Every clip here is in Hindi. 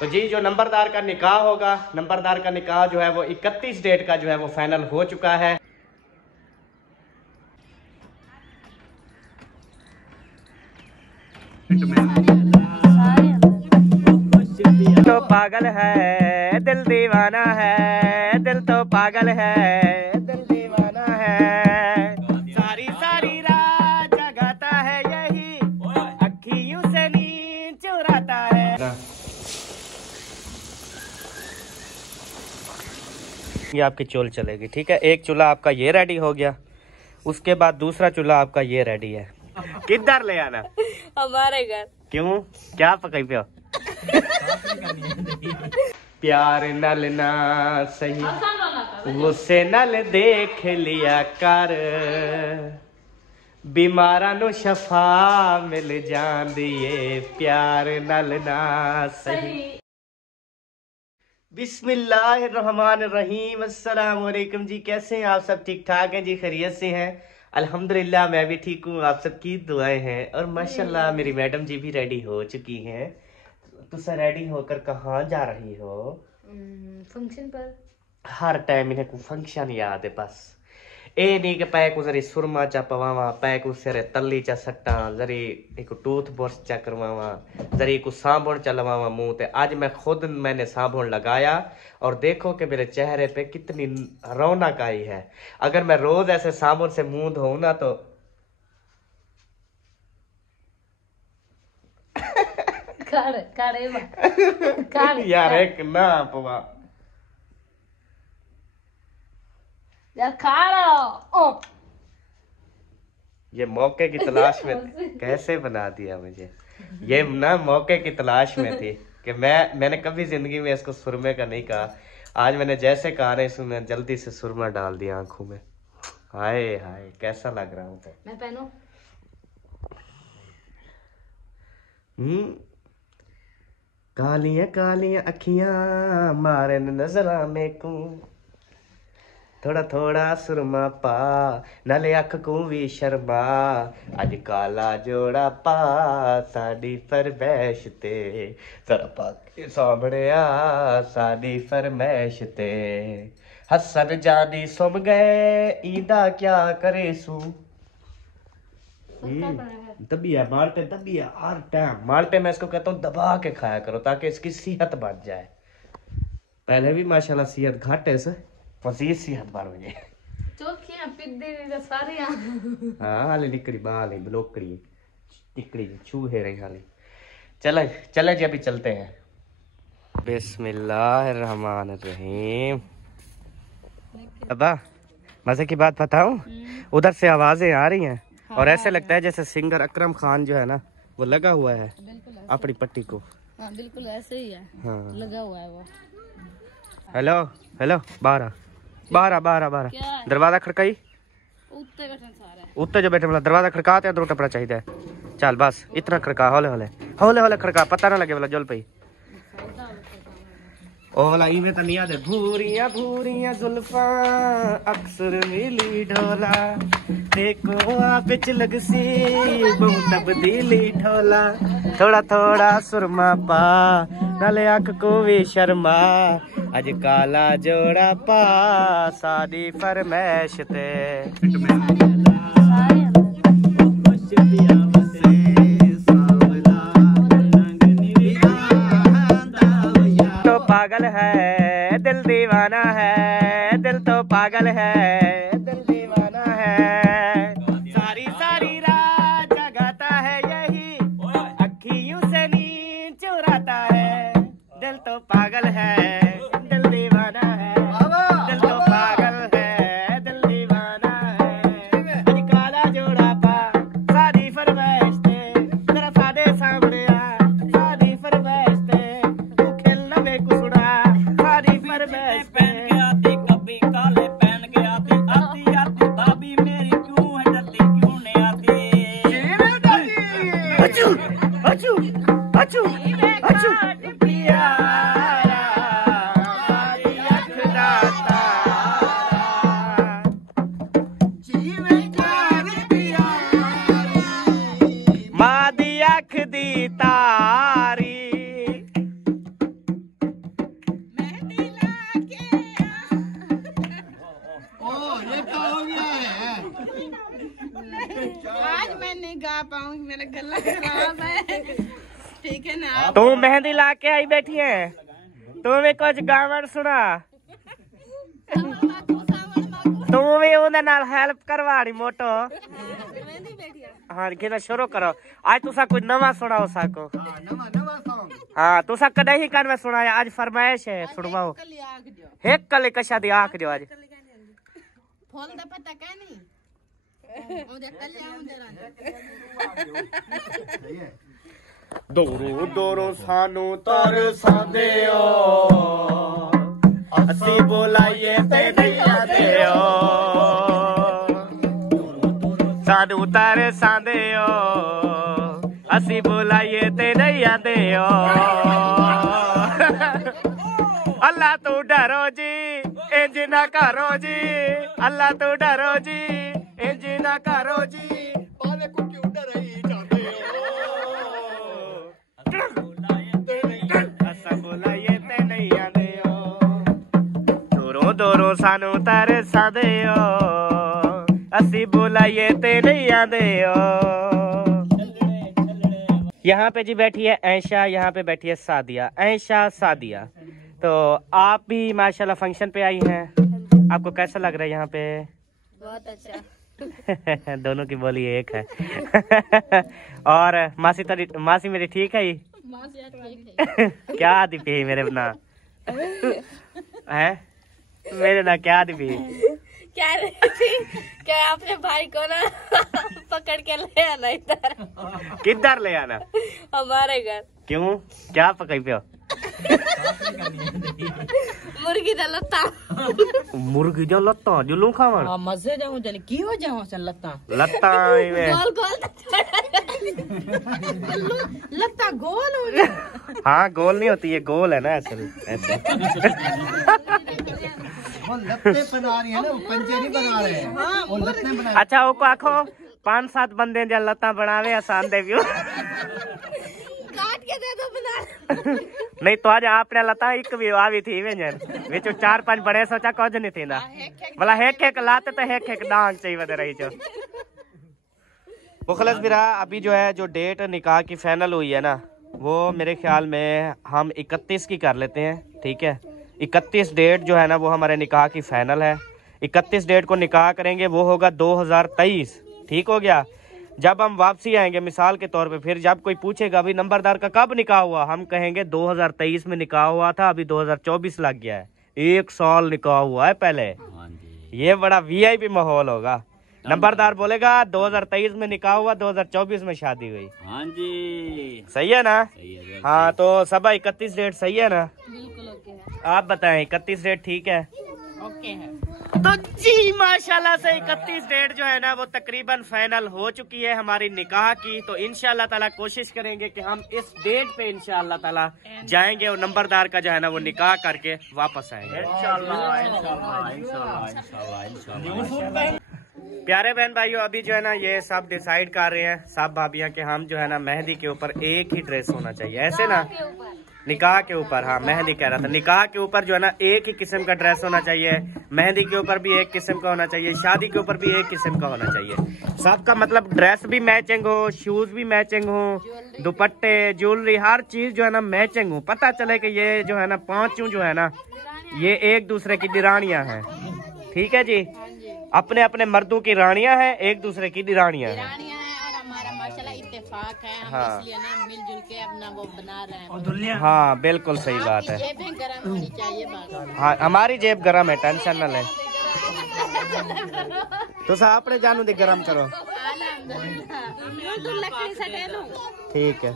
तो जी जो नंबरदार का निकाह होगा, नंबरदार का निकाह जो है वो 31 डेट का जो है वो फाइनल हो चुका है। तो पागल है दिल दीवाना है, दिल तो पागल है, दिल दीवाना है। सारी सारी रात जगाता है यही, अखियों से नींद चुराता है। ये आपकी चोल चलेगी, ठीक है। एक चूल्हा आपका ये रेडी हो गया, उसके बाद दूसरा चूल्हा आपका ये रेडी है। किधर ले आना? हमारे घर। क्यों, क्या पकाई पे हो? प्यार नल ना सही गुस्से नल देख लिया कर, बीमारा नु शफा मिल जांदी है, प्यार नल ना सही। बिस्मिल्लाहिर्रहमानिर्रहीम। अस्सलाम वालेकुम जी, कैसे हैं आप सब? ठीक ठाक हैं जी, खैरियत से हैं? अल्हम्दुलिल्लाह मैं भी ठीक हूँ, आप सबकी दुआएं हैं। और माशाल्लाह मेरी मैडम जी भी रेडी हो चुकी हैं। तुसा रेडी होकर कहाँ जा रही हो? फंक्शन पर। हर टाइम इन्हें को फंक्शन याद है बस। ए नहीं कि पैक जरी सुरमा चा पवावा, पैक सिरे तली चा सट्टा, जरी एक टूथ ब्रश चा करवावा, जरी को साबुन चा लवावा मुंह ते। आज मैं खुद मैंने साबुन लगाया और देखो कि मेरे चेहरे पे कितनी रौनक आई है। अगर मैं रोज ऐसे साबुन से मुंह धोऊं ना तो यार एक ना पवा यार ये मौके की तलाश में कैसे बना दिया मुझे। ये ना मौके की तलाश में थी कि मैंने कभी जिंदगी में इसको सुरमे का नहीं कहा। आज मैंने जैसे कहा ना इसमें जल्दी से सुरमा डाल दिया आंखों में। हाय हाय कैसा लग रहा हूँ। मैं पहनूं? कालियां कालियां अखियां मारे नजरा में को, थोड़ा थोड़ा सुरमा पा नाले अख को भी शर्मा, अज काला जोड़ा पा साडी फरमैश ते, जरा पाके सामने आ साडी फरमैश ते। हसन जानी सुम गए ईदा क्या करे सू। दबिया माल्टे, दबिया हर टाइम माल्टे। मैं इसको कहता हूँ दबा के खाया करो ताकि इसकी सेहत बढ़ जाए। पहले भी माशाल्लाह सेहत घट है, मजीद सेहत बढ़ गई। चोखियां पिद्दी सारियां। हाँ हाले निकड़ी बाल है ब्लोकड़ी निकड़ी चूहे रही हाले। चले चले जी अभी चलते हैं। बिस्मिल्लाहिर्रहमानिर्रहीम। अब्बा मजे की बात बताऊं, उधर से आवाजें आ रही हैं और ऐसे लगता है जैसे सिंगर अकरम खान जो है ना वो लगा हुआ है अपनी पट्टी को। हाँ बिल्कुल ऐसे ही है। हाँ लगा हुआ है वो। हेलो हेलो बारह बारह बारह बारह दरवाजा खड़काई उत्ते जो बैठे दरवाजा खड़काते अंदरों टपड़ा चाहिए। चल बस इतना खड़का, हौले हौले हौले हौले खड़का, पता ना लगे वाला जुल पई ओ वाला इवें तो नहीं आदे। भूरियां भूरियां जुल्फा अक्सर मिली ढोला, देखो आप बिच लगसी बहु तब्दीली ढोला, थोड़ा थोड़ा सुरमा पा नाले अख को भी शर्मा, अज काला जोड़ा पा साडी फरमैश ते। तो पागल है दिल दीवाना है, दिल तो पागल है, दिल दीवाना है। सारी सारी रात जगाता है यही, अखियों से नींद चुराता है, दिल तो पागल है दिल दीवाना है, दिल तो पागल है दिल दीवाना है। अज काला जोड़ा पा सादी फरमाइश ते, जरा सादे सामने आ सादी फरमाइश ते, तू खेलना में कुसुड़ा सादी फरमाइश ते। पहन के आती कभी काले पहन के आती, आती आती भाभी मेरी क्यों है डरती क्यों नहीं आती। अचू अचू अचू अचू प्यारा पाऊंगी, मेरा गला खराब है। ठीक है ना? तू मेहंदी ला के आई बैठी है, तुम्हें कुछ गावन सुना, तू भी उन्हें नाल हेल्प करवानी मोटो। हाँ कि शुरू करो, आज तुसा कुछ नवा सुनाओ साको। हाँ तुसा कदे ही कान में सुनाया, आज फरमाइश है सुनवाओ। एक कले कशा दी आख जो आज फूल दा पता क्या नहीं दोरो दोरो सानू तरसांदे ओ, असी बोलाइए ते नहीं आते ओ, सानू तरसांदे ओ, असी बोलाइए ते नहीं आते ओ। अल्लाह तू डरो जी इंज ना करो जी, अल्लाह तू डरो जी इंज ना करो जी, पाले को क्यों डराई जाते हो, असा बोलाइए ते नहीं आते हो, दूरों दूरों सानू तरसांदे हो, असी बोलाइए ते नहीं आते हो। यहाँ पे जी बैठी है ऐशा, यहाँ पे बैठी है सादिया। ऐशा सादिया, तो आप भी माशाल्लाह फंक्शन पे आई हैं, आपको कैसा लग रहा है यहाँ पे? बहुत अच्छा। दोनों की बोली एक है। और मासी मेरी ठीक है ही? क्या आदि पे मेरे ना है, मेरे ना क्या आदि पे क्या अपने भाई को ना पकड़ के ले आना इधर। किधर ले आना? हमारे घर। क्यों, क्या पकड़ पे हो? मुर्गी दा लत्ता। मुर्गी जो लत्ता जुलू खावन। हां मजे जाऊं जाने की हो जाऊं सन लत्ता में गोल गोल लत्ता गोल हो। हाँ गोल नहीं होती, ये गोल है ना ऐसे ऐसे। वो लत्ते बना रही है ना, पंजे नहीं बना रहे हैं, वो लत्ते बना। अच्छा वो को आखो 5-7 बंदे जो लत्ता बनावे आसान दे व्यू काट के दे दो बना। नहीं तो आज आपने लता एक भी आवी थी व्यंजन विच 4-5 बड़े सोचा कुछ नहीं थींदा, भला एक लाते तो एक डांग चाहिए वदे रही जो। मुखलस बिरा, अभी जो है जो डेट निकाह की फाइनल हुई है ना, वो मेरे ख्याल में हम 31 की कर लेते हैं, ठीक है। 31 डेट जो है ना वो हमारे निकाह की फाइनल है। 31 डेट को निकाह करेंगे, वो होगा 2023, ठीक हो गया। जब हम वापसी आएंगे मिसाल के तौर पे, फिर जब कोई पूछेगा अभी नंबरदार का कब निकाह हुआ, हम कहेंगे 2023 में निकाह हुआ था, अभी 2024 लग गया है, 1 साल निकाह हुआ है पहले। ये बड़ा VIP माहौल होगा। नंबरदार बोलेगा 2023 में निकाह हुआ, 2024 में शादी हुई। हाँ जी सही है ना? हाँ तो सब 31 डेट सही है ना? बिल्कुल ओके है। आप बताएं 31 डेट ठीक है? ओके है। तो जी माशाल्लाह से 31 डेट जो है ना वो तकरीबन फाइनल हो चुकी है हमारी निकाह की। तो इंशाल्लाह ताला कोशिश करेंगे कि हम इस डेट पे इंशाल्लाह ताला जाएंगे और नंबरदार का जो है ना वो निकाह करके वापस आएंगे इंशाल्लाह। प्यारे बहन भाइयों, अभी जो है ना ये सब डिसाइड कर रहे हैं सब भाभियां कि हम जो है ना मेहंदी के ऊपर एक ही ड्रेस होना चाहिए, ऐसे ना? निकाह के ऊपर, हाँ मेहंदी कह रहा था, निकाह के ऊपर जो है ना एक ही किस्म का ड्रेस होना चाहिए, मेहंदी के ऊपर भी एक किस्म का होना चाहिए, शादी के ऊपर भी एक किस्म का होना चाहिए। सबका मतलब ड्रेस भी मैचिंग हो, शूज भी मैचिंग हो, दुपट्टे ज्वेलरी हर चीज जो है ना मैचिंग हो। पता चले कि ये जो है ना पांचों जो है ना ये एक दूसरे की दिरानियां हैं, ठीक है जी। अपने अपने मर्दों की रानियां हैं, एक दूसरे की दिरानियां हैं। और हमारा माशाल्लाह इत्तेफाक है, हम हाँ। इसलिए ना मिलजुल के अपना वो बना रहे हैं। हाँ बिल्कुल सही बात है। जेब गरम होनी चाहिए बात। हाँ हमारी जेब गरम है, टेंशन न ले। तो सा अपने जानू दे गरम करो, ठीक है।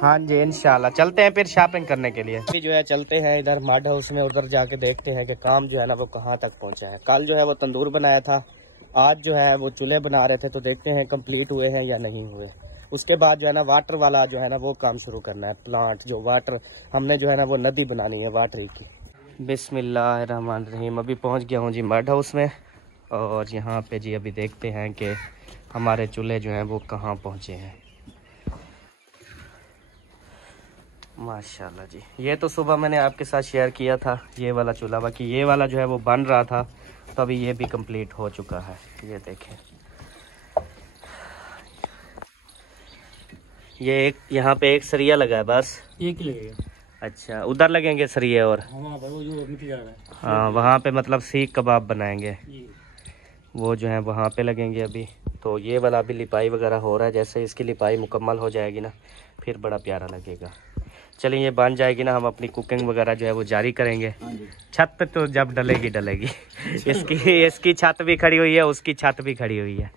हाँ जी इंशाल्लाह चलते हैं फिर शॉपिंग करने के लिए। अभी जो है चलते हैं इधर मड हाउस में, उधर जाके देखते हैं कि काम जो है ना वो कहाँ तक पहुँचा है। कल जो है वो तंदूर बनाया था, आज जो है वो चूल्हे बना रहे थे, तो देखते हैं कंप्लीट हुए हैं या नहीं हुए। उसके बाद जो है ना वाटर वाला जो है ना वो काम शुरू करना है, प्लांट जो वाटर हमने जो है ना वो नदी बनानी है वाटर की। बिस्मिल्लाहिर्रहमानिर्रहीम। अभी पहुँच गया हूँ जी मड हाउस में, और यहाँ पे जी अभी देखते हैं कि हमारे चूल्हे जो हैं वो कहाँ पहुँचे हैं। माशाल्लाह जी, ये तो सुबह मैंने आपके साथ शेयर किया था ये वाला चूल्हा, बाकी ये वाला जो है वो बन रहा था, तो अभी ये भी कंप्लीट हो चुका है। ये देखें, ये एक यहाँ पे एक सरिया लगा है बस, एक ही लगेगा। अच्छा, उधर लगेंगे सरिये और हाँ भाई वो जो मिट्टी जा रहा है। हाँ वहाँ पे मतलब सीख कबाब बनाएंगे, वो जो है वहाँ पे लगेंगे अभी। तो ये वाला अभी लिपाई वगैरह हो रहा है, जैसे इसकी लिपाई मुकम्मल हो जाएगी ना फिर बड़ा प्यारा लगेगा। चलिए ये बन जाएगी ना, हम अपनी कुकिंग वगैरह जो है वो जारी करेंगे। छत पे तो जब डलेगी इसकी छत भी खड़ी हुई है, उसकी छत भी खड़ी हुई है।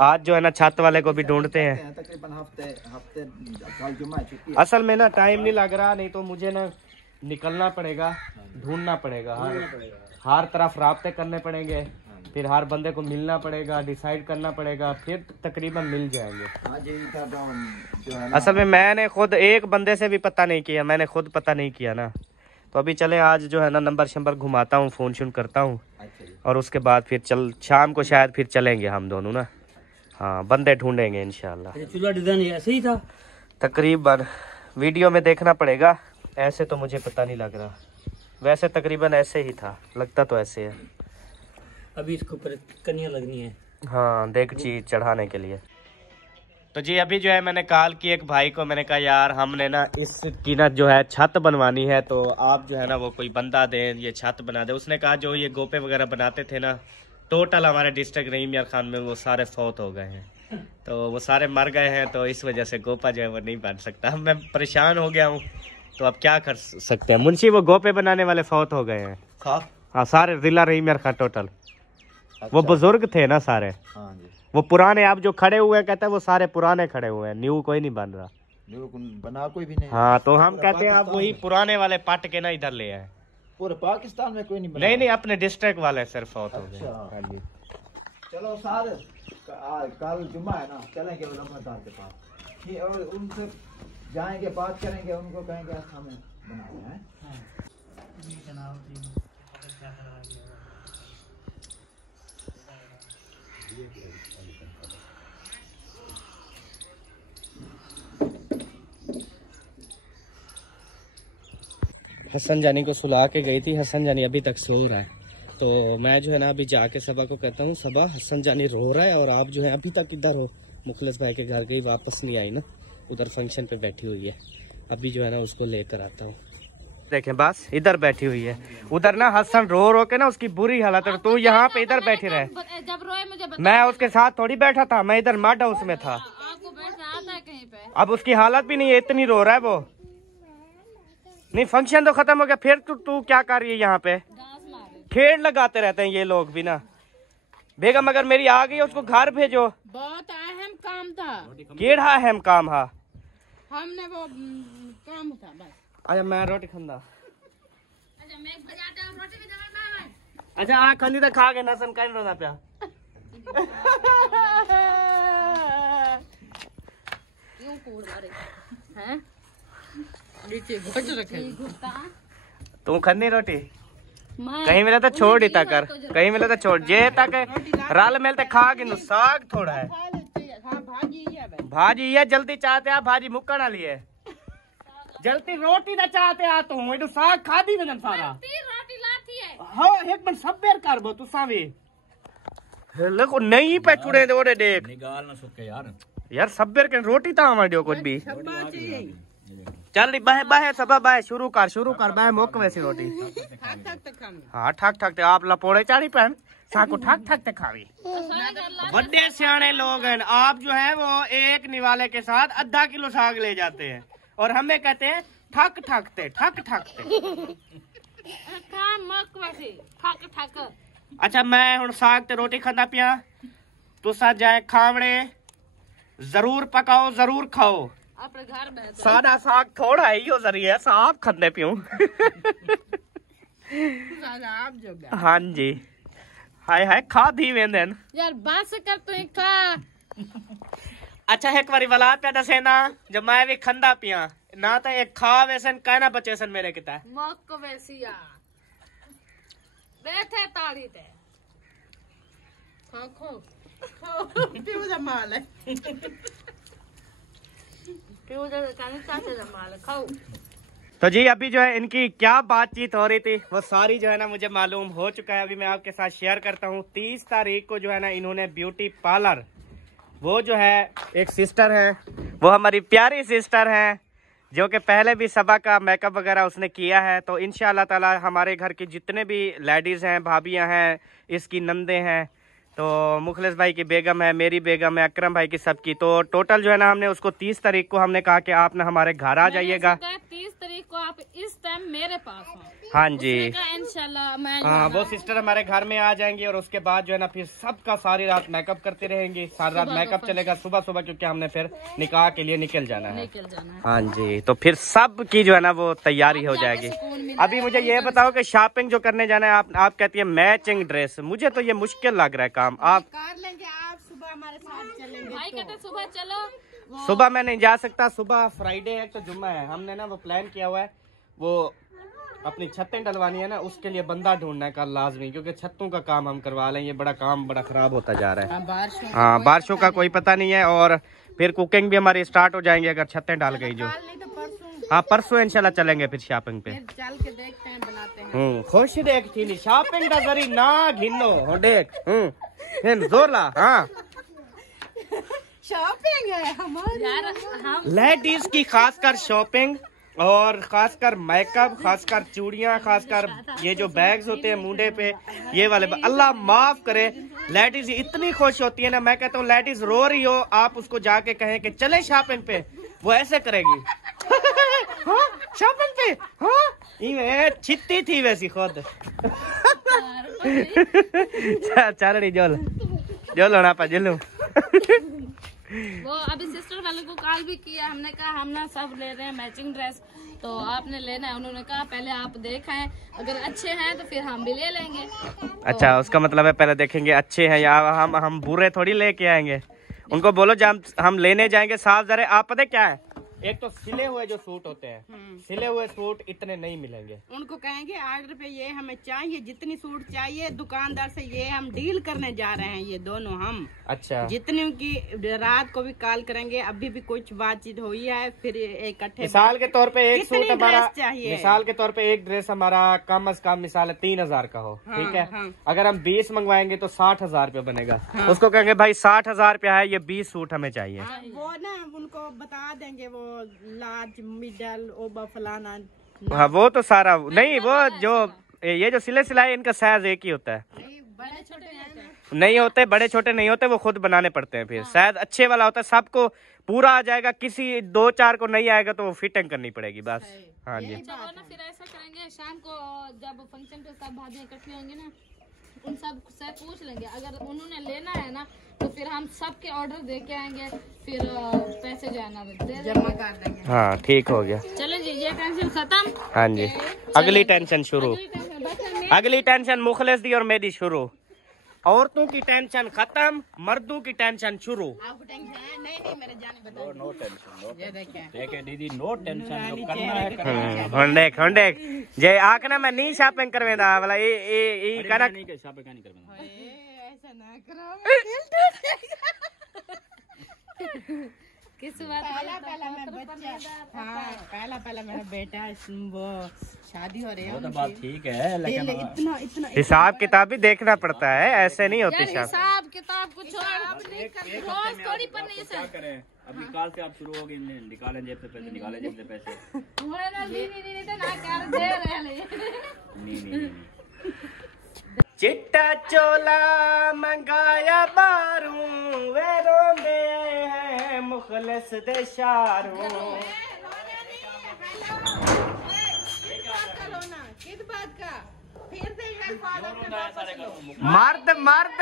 आज जो है ना छत वाले को भी ढूंढते हैं। तकरीबन हफ्ते कल जुम्मा छुट्टी। असल में ना टाइम नहीं लग रहा, नहीं तो मुझे ना निकलना पड़ेगा, ढूंढना पड़ेगा, हर तरफ राब्ते करने पड़ेंगे, फिर हर बंदे को मिलना पड़ेगा, डिसाइड करना पड़ेगा, फिर तकरीबन मिल जाएंगे। असल में मैंने खुद एक बंदे से भी पता नहीं किया, मैंने खुद पता नहीं किया ना। तो अभी चले आज जो है ना नंबर शंबर घुमाता हूँ, फ़ोन शोन करता हूँ, और उसके बाद फिर शाम को शायद फिर चलेंगे हम दोनों ना। हाँ बंदे ढूंढेंगे इंशाल्लाह। चूल्हा डिजाइन ऐसे ही था तकरीबन, वीडियो में देखना पड़ेगा, ऐसे तो मुझे पता नहीं लग रहा, वैसे तकरीबन ऐसे ही था, लगता तो ऐसे है। अभी इसके ऊपर कनिया लगनी है। हाँ देगची चढ़ाने के लिए। तो जी अभी जो है मैंने कॉल की एक भाई को, मैंने कहा यार हमने ना इसकी ना जो है छत बनवानी है, तो आप जो है ना वो कोई बंदा दें, ये छत बना दे। उसने कहा जो ये गोपे वगैरह बनाते थे ना टोटल हमारे डिस्ट्रिक्ट रहीम यार खान में वो सारे फौत हो गए हैं, तो वो सारे मर गए हैं, तो इस वजह से गोपा जो है वो नहीं बन सकता। मैं परेशान हो गया हूँ, तो अब क्या कर सकते हैं। मुंशी वो गोपे बनाने वाले फौत हो गए हैं। हाँ सारे जिला रहीम यार खान टोटल। वो बुजुर्ग थे ना सारे। हाँ जी। वो पुराने आप जो खड़े हुए हैं, कहते हैं वो सारे पुराने खड़े हुए हैं, न्यू कोई नहीं बन रहा, न्यू बना कोई भी नहीं। हाँ तो हम कहते हैं आप वही पुराने वाले पट के ना इधर ले आए। पूरे पाकिस्तान में कोई नहीं बना। नहीं अपने डिस्ट्रिक्ट वाले सिर्फ फौत हो गए। अच्छा। हाँ जी। चलो सारे कल जुम्मा है ना, चलेंगे उलमादार के पास और उनसे जाएंगे, बात करेंगे, उनको कहेंगे हमें बनाना है। हसन जानी को सुला के गई थी, हसन जानी अभी तक सो रहा है, तो मैं जो है ना अभी जाके सबा को कहता हूँ, सबा हसन जानी रो रहा है और आप जो है अभी तक इधर हो, मुखलिस भाई के घर गई, वापस नहीं आई ना, उधर फंक्शन पे बैठी हुई है। अभी जो है ना उसको लेकर आता हूँ। देखें बस इधर बैठी हुई है, उधर ना हसन रो रो के ना उसकी बुरी हालत है। तू यहाँ पे इधर बैठी रहे, जब रोए मुझे मैं उसके साथ थोड़ी बैठा था, मैं इधर मार्ट हाउस में था। आपको बैठना आता है कहीं पे? अब उसकी हालत भी नहीं है, इतनी रो रहा है वो। नहीं फंक्शन तो खत्म हो गया, फिर तू क्या कर रही है यहाँ पे? खेल लगाते रहते हैं ये लोग भी ना। बेगम अगर मेरी आ गई उसको घर भेजो, बहुत अहम काम था। केड़ा अहम काम हा? हमने वो काम था बस। अच्छा मैं रोटी खंदा। अच्छा मैं बजाता हूँ रोटी भी दबा। अच्छा आ खंदी तो खा के नसन कहीं रोना पिया। क्यों कूड़ मारे हैं? नीचे घुट रखे। तू खंदी रोटी कहीं मिला तो छोड़ ही तक कर, कहीं मिला तो छोड़ जे तक रल मिल ते खा के साग थोड़ा है। भाजी है जल्दी चाहते आप, भाजी मुक्कण वाली है, जल्दी रोटी ना चाहते आ तू एडो साग खा दी वजन सारा रोटी लाती है। हां एक मिनट सब बेर कर बो तू सावी देखो नहीं पे चुड़े दे ओडे देख निकाल ना सुके यार सब बेर के रोटी ता हमारे कुछ भी चल री बाहे बाहे सब बाहे शुरू कर बाहे मोक वैसी रोटी हाँ ठक ठक आप लपोड़े चाड़ी पहन साको ठक ठक ते खावी। बड़े सियाने लोग हैं, आप जो है वो एक निवाले के साथ आधा किलो साग ले जाते हैं और हमें कहते हैं ठक ठकते ठक ठकते। अच्छा मैं हूँ साग ते रोटी खांदा पिया, तुसा जाए खावड़े जरूर पकाओ जरूर खाओ, अपने घर में सादा साग थोड़ा ही हो जरिए साफ खंदे पियूं। हाँ जी हाय हाय खा दी वेंदन यार बस कर तू खा। अच्छा एक बारी वाला पे दसे ना जब मैं भी खंदा पिया ना तो एक खा वैसन कहना बचे सन मेरे किता मक वैसिया बैठे ताड़ी ते खो खो पीऊ दा माल है। पीऊ दा कानी चाचे दा माल खाओ। तो जी अभी जो है इनकी क्या बातचीत हो रही थी वो सारी जो है ना मुझे मालूम हो चुका है। अभी मैं आपके साथ शेयर करता हूँ। 30 तारीख को जो है ना इन्होंने ब्यूटी पार्लर, वो जो है एक सिस्टर है, वो हमारी प्यारी सिस्टर है जो कि पहले भी सबा का मेकअप वगैरह उसने किया है। तो इंशाल्लाह ताला हमारे घर की जितने भी लेडीज़ हैं, भाभियां हैं, इसकी नंदे हैं, तो मुखलिस भाई की बेगम है, मेरी बेगम है, अकरम भाई की, सबकी, तो टोटल जो है ना हमने उसको 30 तारीख को हमने कहा कि आप ना हमारे घर आ जाइएगा। 30 तारीख को आप इस टाइम मेरे पास हो। हाँ जी, इंशाल्लाह मैं हाँ, वो सिस्टर हमारे घर में आ जाएंगी और उसके बाद जो है ना फिर सबका सारी रात मेकअप करती रहेंगी। सारी रात मेकअप चलेगा, सुबह सुबह, क्योंकि हमने फिर निकाह के लिए निकल जाना है। हाँ जी, तो फिर सब की जो है ना वो तैयारी हो जाएगी। अभी मुझे ये बताओ कि शॉपिंग जो करने जाना है, आप कहती है मैचिंग ड्रेस, मुझे तो ये मुश्किल लग रहा है काम। आप कर लेंगे, आप सुबह हमारे साथ चलेंगे। भाई कहते सुबह चलो। सुबह मैं नहीं जा सकता, सुबह फ्राइडे है तो जुम्मा है। हमने ना वो प्लान किया हुआ है, वो अपनी छतें डलवानी है ना, उसके लिए बंदा ढूंढना है कल लाजमी, क्योंकि छतों का काम हम करवा लें। ये बड़ा काम बड़ा खराब होता जा रहा है। हाँ, बारिशों का कोई पता नहीं है। और फिर कुकिंग भी हमारी स्टार्ट हो जाएंगी अगर छतें डाल गई जो। हाँ, परसों इंशाल्लाह चलेंगे फिर शॉपिंग पे। चल के देखते हैं, बनाते हैं। खुश देख थी शॉपिंग का जरी ना घिनो हो देख। जोर ला। हाँ, शॉपिंग है हमारी यार हम लेडीज की खासकर शॉपिंग और खासकर मेकअप, खासकर चूड़ियां, खासकर ये जो बैग्स होते हैं मुंडे पे, ये वाले। अल्लाह माफ करे, लेडीज इतनी खुश होती है ना, मैं कहता हूँ लेडीज रो रही हो, आप उसको जाके कहें कि चले शॉपिंग पे, वो ऐसे करेगी। हाँ, शॉपिंग पे, हाँ, ये छित्ती थी वैसी खुद। चारणी जोल जोल होना पा जुलूम। वो अभी सिस्टर वाले को कॉल भी किया, हमने कहा हम ना सब ले रहे हैं मैचिंग ड्रेस, तो आपने लेना है। उन्होंने कहा पहले आप देखें, अगर अच्छे हैं तो फिर हम भी ले लेंगे। अच्छा, उसका मतलब है पहले देखेंगे अच्छे हैं या हम बुरे थोड़ी लेके आएंगे। उनको बोलो जब हम लेने जाएंगे साफ जरे। आप पता क्या है, एक तो सिले हुए जो सूट होते हैं, सिले हुए सूट इतने नहीं मिलेंगे। उनको कहेंगे ऑर्डर पे ये हमें चाहिए, जितनी सूट चाहिए दुकानदार से ये हम डील करने जा रहे हैं, ये दोनों हम। अच्छा, जितनी उनकी रात को भी कॉल करेंगे, अभी भी कुछ बातचीत हुई है, फिर इकट्ठे मिसाल के तौर पे एक सूट हमारा, चाहिए। मिसाल के तौर पे एक ड्रेस हमारा कम अज कम मिसाल 3000 का हो, ठीक है। अगर हम 20 मंगवाएंगे तो 60,000 रुपया बनेगा। उसको कहेंगे भाई 60,000 रुपया है, ये 20 सूट हमें चाहिए। वो ना उनको बता देंगे, वो लार्ज, मिडल, ओवर, फलाना। हाँ, वो तो सारा नहीं, वो जो ये जो सिले सिलाई इनका साइज एक ही होता है। बड़े छोटे नहीं होते, बड़े छोटे नहीं होते, वो खुद बनाने पड़ते हैं। फिर साइज अच्छे वाला होता है, सबको पूरा आ जाएगा। किसी 2-4 को नहीं आएगा तो वो फिटिंग करनी पड़ेगी बस। हाँ जी, अच्छा, वो ना फिर ऐसा करेंगे, शाम को जब फंक्शन पे सब भाभी इकट्ठी होंगी ना, उन सब से पूछ लेंगे, अगर उन्होंने लेना है ना तो फिर हम सबके ऑर्डर दे के आएंगे, फिर पैसे जो है ना जमा कर देंगे। हाँ, ठीक हो गया। चलो जी, ये टेंशन खत्म। हाँ जी, अगली टेंशन शुरू। अगली टेंशन मुखलिस दी और मेरी शुरू। औरतों की टेंशन खत्म, मर्दों की टेंशन शुरू। आपको टेंशन है? नहीं मेरे जाने बताओ। नो टेंशन, ये देखे दीदी, नो टेंशन, जो करना है देख जे आखना मैं नहीं शॉपिंग करवेंदा वाला ए करा नहीं के शॉपिंग नहीं करना। ऐसा ना करो। किस बात पहला मैं बच्चा, हाँ, पहला मेरा बेटा, वो शादी हो रही है। वो तो बात ठीक है, लेकिन इतना हिसाब किताब भी देखना पड़ता है, ऐसे नहीं होती यार, हिसाब किताब कुछ रोज थोड़ी पढ़ने से। क्या करें, अब निकाल से आप शुरू हो गए, निकालें जेब से पैसे, निकालें जेब से पैसे। हमारे ना नहीं तो ना कर दे रहे नहीं चिट्टा चोला मंगाया बारू, वे रोंदे हैं मुखलिस दे शारू। किस बात का? फिर से मर्द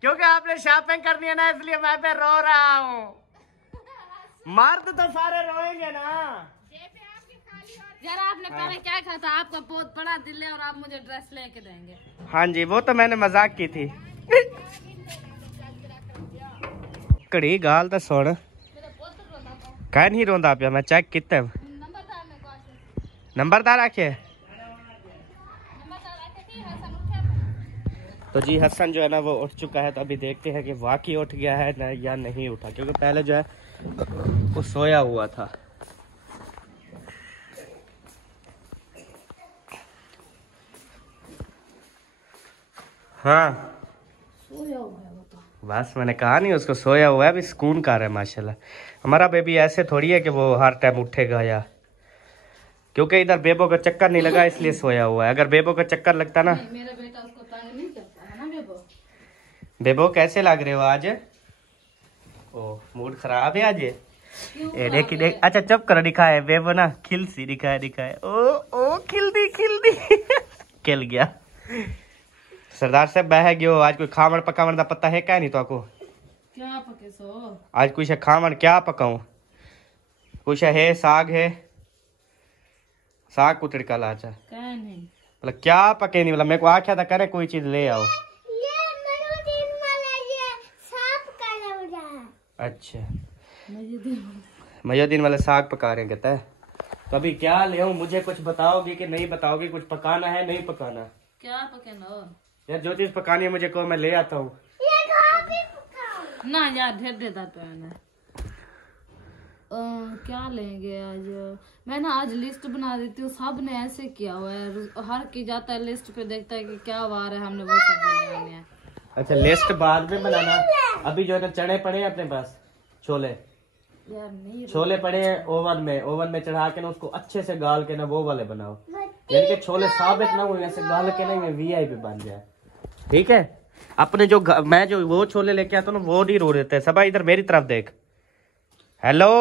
क्योंकि आपने शॉपिंग करनी है ना, इसलिए मैं पे रो रहा हूँ। मर्द तो सारे रोएंगे ना। यार, आपने पहले क्या कहा था, आपका बहुत बड़ा दिल है और आप मुझे ड्रेस लेके देंगे। हाँ जी, वो तो मैंने मजाक की थी। कड़ी गाल तो सुन, कह नहीं रोंदा पिया, मैं चेक किते नंबरदार आखे। तो जी हसन जो है ना वो उठ चुका है, तो अभी देखते हैं कि वाकई उठ गया है ना या नहीं उठा, क्योंकि पहले जो है वो सोया हुआ था। हाँ सोया हुआ है वो तो। बस मैंने कहा नहीं उसको, सोया हुआ है, अभी सुकून का है माशाल्लाह। हमारा बेबी ऐसे थोड़ी है कि वो हर टाइम उठेगा, या क्योंकि इधर बेबो का चक्कर नहीं लगा इसलिए सोया हुआ है। अगर बेबो का चक्कर लगता ना। नहीं, मेरा बेटा उसको तंग नहीं करता है ना बेबो। बेबो कैसे लग रहे हो आज? ओ मूड खराब है आज। क्यों ए देखी देख, अच्छा चुप करो, दिखाए बेबो ना खिल सी दिखाए। ओ खिल दी खिल गया। सरदार साहब बह गयो। आज कोई खावण पकावण का पता है क्या नहीं तो आपको? क्या पके सो? आज कुछ है खावण, क्या पकाऊं? कुछ है साग है, साग को तड़का ला। अच्छा क्या नहीं मतलब क्या पके नहीं, मतलब मेरे को आख्या था करे कोई चीज ले आओ। अच्छा मज़ो दिन वाले साग पका रहे हैं कहता है। तो अभी क्या ले आऊं, मुझे कुछ बताओगे कि नहीं बताओगे? कुछ पकाना है नहीं पकाना? क्या पके ना यार जो चीज पकानी है मुझे कहो, मैं ले आता हूँ ना यार, ढेर देता तो है ना। क्या लेंगे आज? मैं ना आज लिस्ट बना देती हूँ। सब ने ऐसे किया हुआ है, हर की जाता है लिस्ट पे, देखता है कि क्या वार है, हमने वो सब ले आने हैं। अच्छा लिस्ट बाद में बनाना। अभी जो है ना चने पड़े हैं अपने पास, छोले यार नहीं छोले पड़े हैं ओवन में चढ़ा के ना उसको अच्छे से गाल के ना वो वाले बनाओ, यानी कि छोले साबित ना हुए, ऐसे गाल के ना वीआईपी बन जाए। ठीक है, अपने जो मैं जो वो छोले लेके आता हूँ ना वो नहीं रो देते। सबा इधर मेरी तरफ देख, हेलो।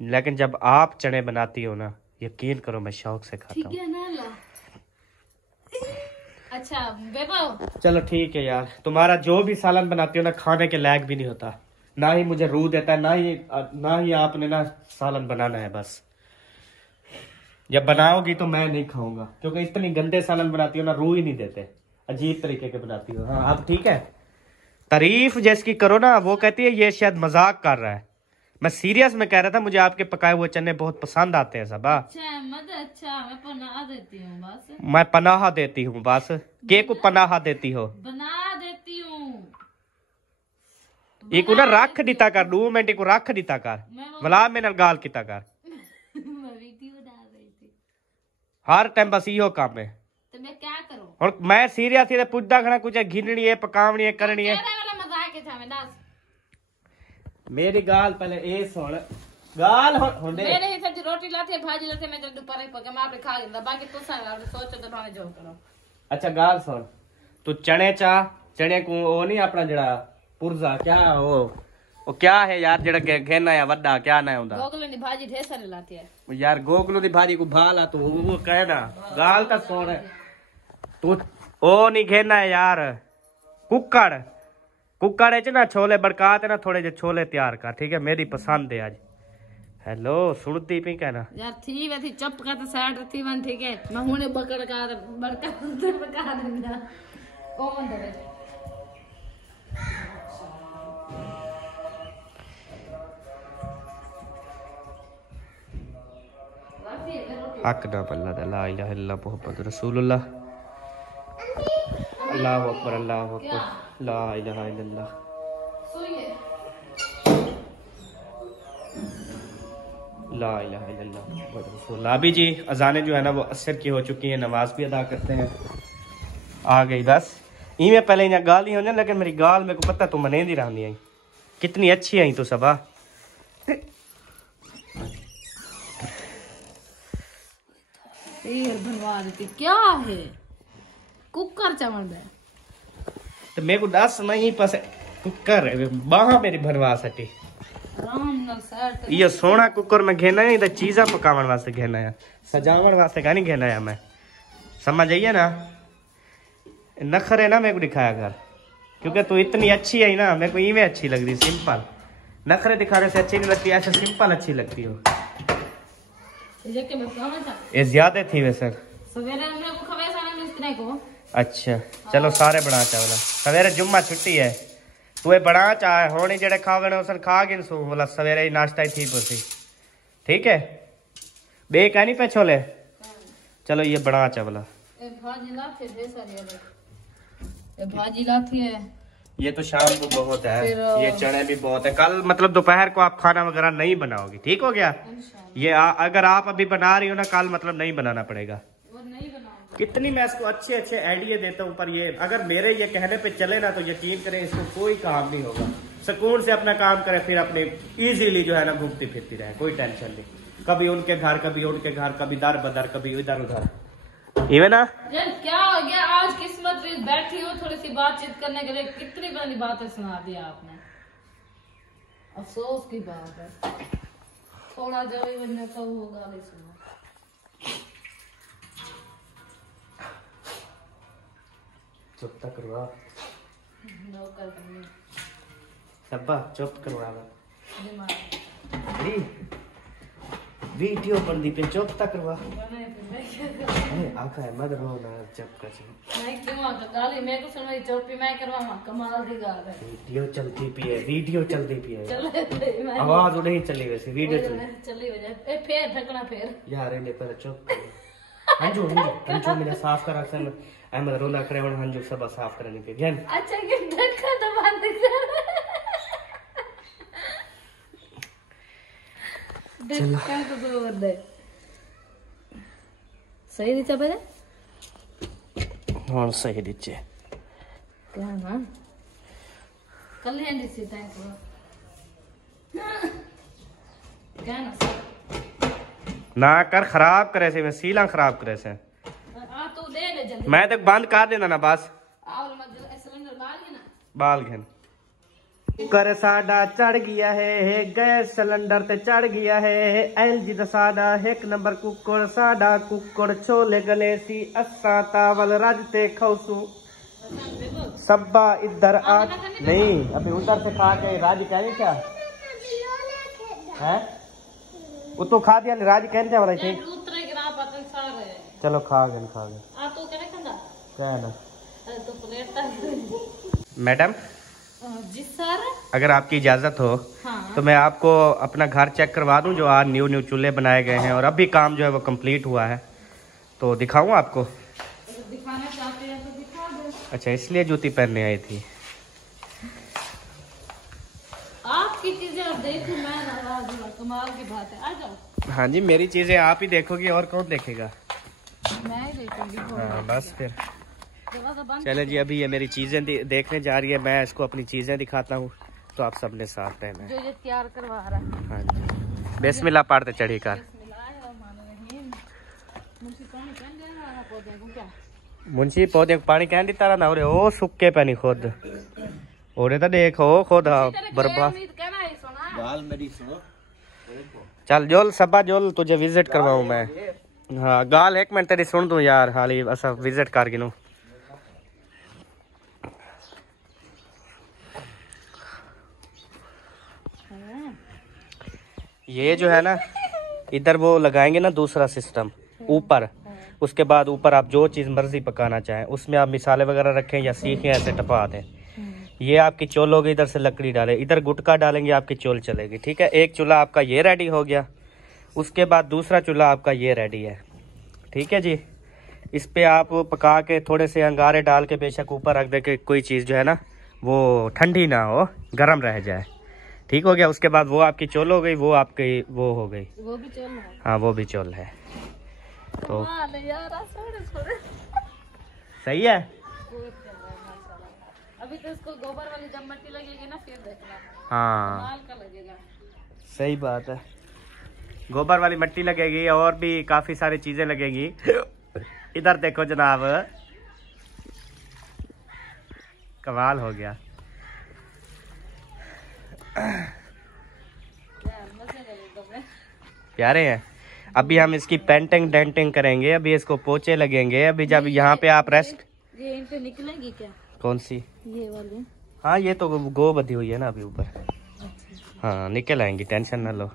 लेकिन जब आप चने बनाती हो ना, यकीन करो मैं शौक से खाता ठीक हूँ। है ना ला। अच्छा बेबो, चलो ठीक है यार, तुम्हारा जो भी सालन बनाती हो ना खाने के लायक भी नहीं होता, ना ही मुझे रूह देता है, ना ही आपने ना सालन बनाना है। बस जब बनाओगी तो मैं नहीं खाऊंगा, क्योंकि इतनी गंदे सालन बनाती हो ना, रूह ही नहीं देते, अजीब तरीके के बनाती हो। हाँ अब ठीक है, तारीफ जिसकी करो ना वो कहती है ये शायद मजाक कर रहा है। मैं सीरियस में कह रहा था, मुझे आपके पकाए हुए चने बहुत पसंद आते हैं सबा। अच्छा मत, अच्छा मैं बना देती हूँ बस। मैं पनाह देती हूँ बस, के को पनाह देती हो? बना देती हूँ। एक ना रख दिता कर 2 मिनट को रख दिता कर, मला मेरे गाल किता कर। मैं वीडियो डाल रही थी। हर टाइम बस इहो काम है। तो मैं क्या करूँ? और मैं सीरियस ही पूछता खड़ा, कुछ घिननी है पकावनी है करनी है। मजाक है था मैं दस। मेरी गाल पहले ए सुन, गाल होंडे मेरे ही सब्जी रोटी लाती है, भाजी लाती है, मैं जल्दी पर पका मैं आपने खा लेता, बाकी तो आप सोचो तो भावे जो करो। अच्छा गाल सुन, तू चने चने को वो नहीं अपना जड़ा पुरजा क्या वो क्या है यार जड़ा घेना या वड्डा क्या ना होंदा? गोगलों की भाजी ढेर सारी लाती है यार, गोगलों की भाजी को भाला तू वो कहे ना, गाल तक सुन तू ओ नहीं घेना है यार, कुक्कड़ है ना, छोले बड़काते ना, थोड़े जे छोले तैयार कर, ठीक है? मेरी पसंद है आज। हेलो सुनती पी कहना यार थी वैसी चुप का तो साइड थी वन, ठीक है? मैं हुने बकड़ का बड़का दूंगा कौन दे हक ना बल्ला ला इलाहा इल्लल्लाह मुहम्मद रसूलुल्लाह, अल्लाहु अकबर ला इलाहा इल्लल्लाह। ला इलाहा इल्लल्लाह मुहम्मद रसूलुल्लाह। अभी जी अजानें जो है ना वो असर की हो चुकी है, नमाज भी अदा करते हैं। आ गई बस इवें पहले इन्हें गाल ही होने, लेकिन मेरी गाल मेरे को पता तू मने नहीं रही आई, कितनी अच्छी आई तू सबा। बनवा देती क्या है? कुकर चमड़ है तो मेरे को 10 नहीं पस कुकर बाहा मेरी भरवा सटी। आराम नाल सेट ये सोना कुकर में घेना है, तो चीजा पकावन वास्ते घेना है, सजावन वास्ते का नहीं घेना है। मैं समझ आइए ना, नखरे ना मेरे को दिखाया कर, क्योंकि तू इतनी अच्छी है ना, मेरे को इवें अच्छी लग रही सिंपल। नखरे दिखाने से अच्छी नहीं लगती, ऐसे सिंपल अच्छी लगती हो। ये ज्यादा थी वैसे सवेरे हमने को खवे सारा मिस्त्री को। अच्छा चलो सारे बना चावला, सवेरे जुम्मा छुट्टी है, तू ये बना चाहे होनी जेड़े खावे ने उसन खा गिन सू, मतलब सवेरे ही नाश्ता ही थी पोसी, ठीक है? बे का नहीं पे छोले, चलो ये बना चावला। भाजी लाती है सारी, ये भाजी लाती है, ये तो शाम को बहुत है, फिर ये चने भी बहुत है। कल मतलब दोपहर को आप खाना वगैरह नहीं बनाओगी, ठीक हो गया? ये अगर आप अभी बना रही हो ना, कल मतलब नहीं बनाना पड़ेगा। वो नहीं बनाऊंगा। कितनी मैं इसको अच्छे अच्छे आइडिया देता हूँ, पर ये अगर मेरे ये कहने पे चले ना तो यकीन करें इसको कोई काम नहीं होगा। सुकून से अपना काम करे, फिर अपने इजीली जो है ना घूमती फिरती रहे, कोई टेंशन नहीं। कभी उनके घर, कभी उनके घर, कभी दर बदर, कभी इधर उधर। इवन ना क्या हो गया आज किस्मत में बैठी हो थोड़ी सी बातचीत करने के लिए, कितनी बड़ी बातें सुना दी आपने। अफसोस की बात है, थोड़ा जो मैंने कहा वो गाली सुनो। चुप तक करवा नौकर बनी सब्बा, चुप करवा दिमाग वीडियो बन दी पे चुप तक करवा। बने फिर आका है मत रो ना, चुप कर। मैं क्यों आता गाली मैं को सुनवाई चौपी मैं करवावा, कमाल दी गाल है। वीडियो चलती पी है, वीडियो चलती पी है। चले मैं आवाज नहीं चली वैसे, वीडियो चली। चली हो जाए ए फिर ढकना फिर यार इन्हें पर चुप हंजू हंजू मैंने साफ करा सन अहमद रोना करे वन हंजू सब साफ करने के ज्ञान। अच्छा कि ढक्का तो बंद कर ढक्का तो जोर दे सही दिचा बजे हाँ सही दीचे क्या ना कल है दिसी ताई को क्या ना ना कर खराब करे से, मैं सीला खराब करे से। आ तू दे ले जल्दी मैं तो बंद कर देना ना बस। और मत सिलेंडर बाल के ना बाल घेन कुकर साडा चढ़ गया है, गैस सिलेंडर ते चढ़ गया है। एलजी दा साडा 1 नंबर कुकर साडा, कुकर छोले गले सी असा तावल रजते खौसू सब्बा इधर आ नहीं अभी उधर से खा के राज कह क्या है वो तो खा दिया राज कह क्या वाला ठीक। दूसरे गिरा पतन सारे चलो खा गए आ तू करे खंदा क्या है ना तो प्लेट मैडम जी सर अगर आपकी इजाजत हो हाँ। तो मैं आपको अपना घर चेक करवा दूं, जो आज न्यू चूल्हे बनाए गए हैं और अभी काम जो है वो कंप्लीट हुआ है, तो दिखाऊं आपको। दिखाना चाहते हैं तो दिखा दो। अच्छा इसलिए जूती पहनने आई थी। आपकी चीजें आप देखो, मैं नाराज हूँ, कमाल की बात है। आ जाओ। हाँ जी मेरी चीजें आप ही देखोगी और कौन देखेगा। मैं ही देखूंगी। हाँ बस फिर दरवाजा बंद। चले जी, अभी ये मेरी चीजें देखने जा रही है, मैं इसको अपनी चीजें दिखाता हूँ, तो आप सबने साथ रहना। जो ये तैयार करवा रहा है। हाँ जी बिस्मिल्लाह पढ़ते चढ़ी कर। मुंशी पौधे को पानी कह दिता रहा ना, ओ सुक्के पानी खुद और तो देखो खुद बर्बाद। चल जोल सबा जोल तुझे विजिट करवाऊं मैं। हाँ गाल 1 मिनट तेरी सुन दूं यार, हाली असा विजिट कर गिनू। ये जो है ना इधर वो लगाएंगे ना दूसरा सिस्टम ऊपर, उसके बाद ऊपर आप जो चीज़ मर्जी पकाना चाहें उसमें आप मिसाले वगैरह रखें या सीखें ऐसे टपा दें। ये आपकी चोल होगी, इधर से लकड़ी डालें, इधर गुटका डालेंगे आपकी चोल चलेगी। ठीक है, एक चूल्हा आपका ये रेडी हो गया, उसके बाद दूसरा चूल्हा आपका ये रेडी है। ठीक है जी, इस पे आप पका के थोड़े से अंगारे डाल के बेशक ऊपर रख दे के कोई चीज़ जो है ना वो ठंडी ना हो, गर्म रह जाए। ठीक हो गया, उसके बाद वो आपकी चोल हो गई, वो आपकी वो हो गई, वो भी चल है। हाँ वो भी चोल है। तो सही है। अभी तो इसको गोबर वाली जब मिट्टी लगेगी ना फिर देखना। हाँ कमाल का लगेगा। सही बात है, गोबर वाली मिट्टी लगेगी और भी काफी सारी चीजें लगेगी। इधर देखो जनाब, कमाल हो गया। प्यारे हैं। अभी हम इसकी पेंटिंग डेंटिंग करेंगे, अभी इसको पोचे लगेंगे। अभी जब यहाँ पे आप रेस्ट, ये इन पे निकलेंगी क्या? कौन सी? ये वाली। हाँ ये तो गो बधी हुई है ना अभी ऊपर। हाँ निकल आएंगी, टेंशन ना लो।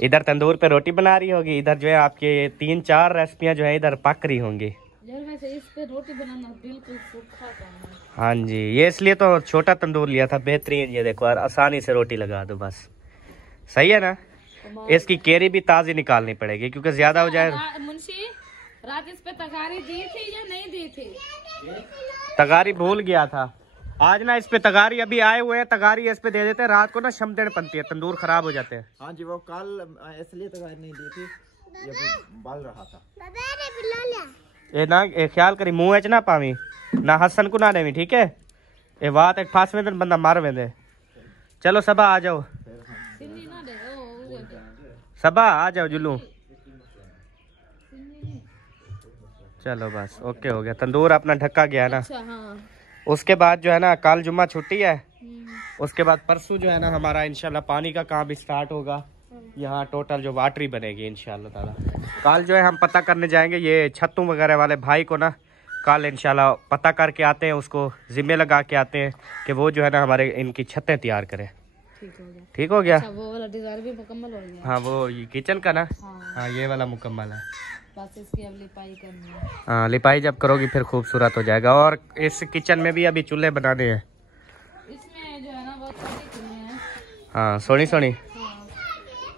इधर तंदूर पे रोटी बना रही होगी, इधर जो है आपके 3-4 रेसिपियां जो है इधर पक रही होंगी। यार वैसे इस पे रोटी बनाना बिल्कुल सूखा काम है। हाँ जी, ये इसलिए तो छोटा तंदूर लिया था, बेहतरीन। ये देखो यार, आसानी से रोटी लगा दो बस। सही है ना। इसकी केरी भी ताजी निकालनी पड़ेगी क्योंकि ज्यादा हो जाए। मुंशी रात इस पे तगारी दी थी या नहीं दी थी? तगारी भूल गया था आज ना, इस पे तगारी अभी आए हुए हैं, तगारी इस पे दे देते हैं। रात को ना शमदेड़ बनती है, तंदूर खराब हो जाते हैं। हाँ जी, वो कल इसलिए तगारी नहीं दी थी, ये बल रहा था। ये ना ये ख्याल करी मुंह च ना पावी ना हसन को ना देवी ठीक है। ये बात एक फांस में बंदा मार वेंदे। चलो सबा आ जाओ, सिन्नी ना दे सबा आ जाओ जुल्लू। चलो बस ओके हो गया। तंदूर अपना ढक्का गया ना। अच्छा हाँ। उसके बाद जो है ना कल जुम्मा छुट्टी है। उसके बाद परसों जो है ना हमारा इंशाल्लाह पानी का काम भी स्टार्ट होगा। यहाँ टोटल जो वाटरी बनेगी इंशाल्लाह ताला। कल जो है हम पता करने जाएंगे ये छत्तू वगैरह वाले भाई को ना। कल इंशाल्लाह पता करके आते हैं, उसको जिम्मे लगा के आते हैं कि वो जो है ना हमारे इनकी छतें तैयार करे। ठीक हो गया। ठीक हो गया। अच्छा, वो वाला डिजाइन भी मुकम्मल हो गया। हाँ वो ये किचन का ना। हाँ। हाँ ये वाला मुकम्मल है। बस इसकी अब लिपाई करनी है। हाँ लिपाई जब करोगी फिर खूबसूरत हो जाएगा। और इस किचन में भी अभी चूल्हे बनाने हैं। इसमें जो है ना बहुत छोटी चूल्हे हैं। हाँ सोनी सोनी। हाँ।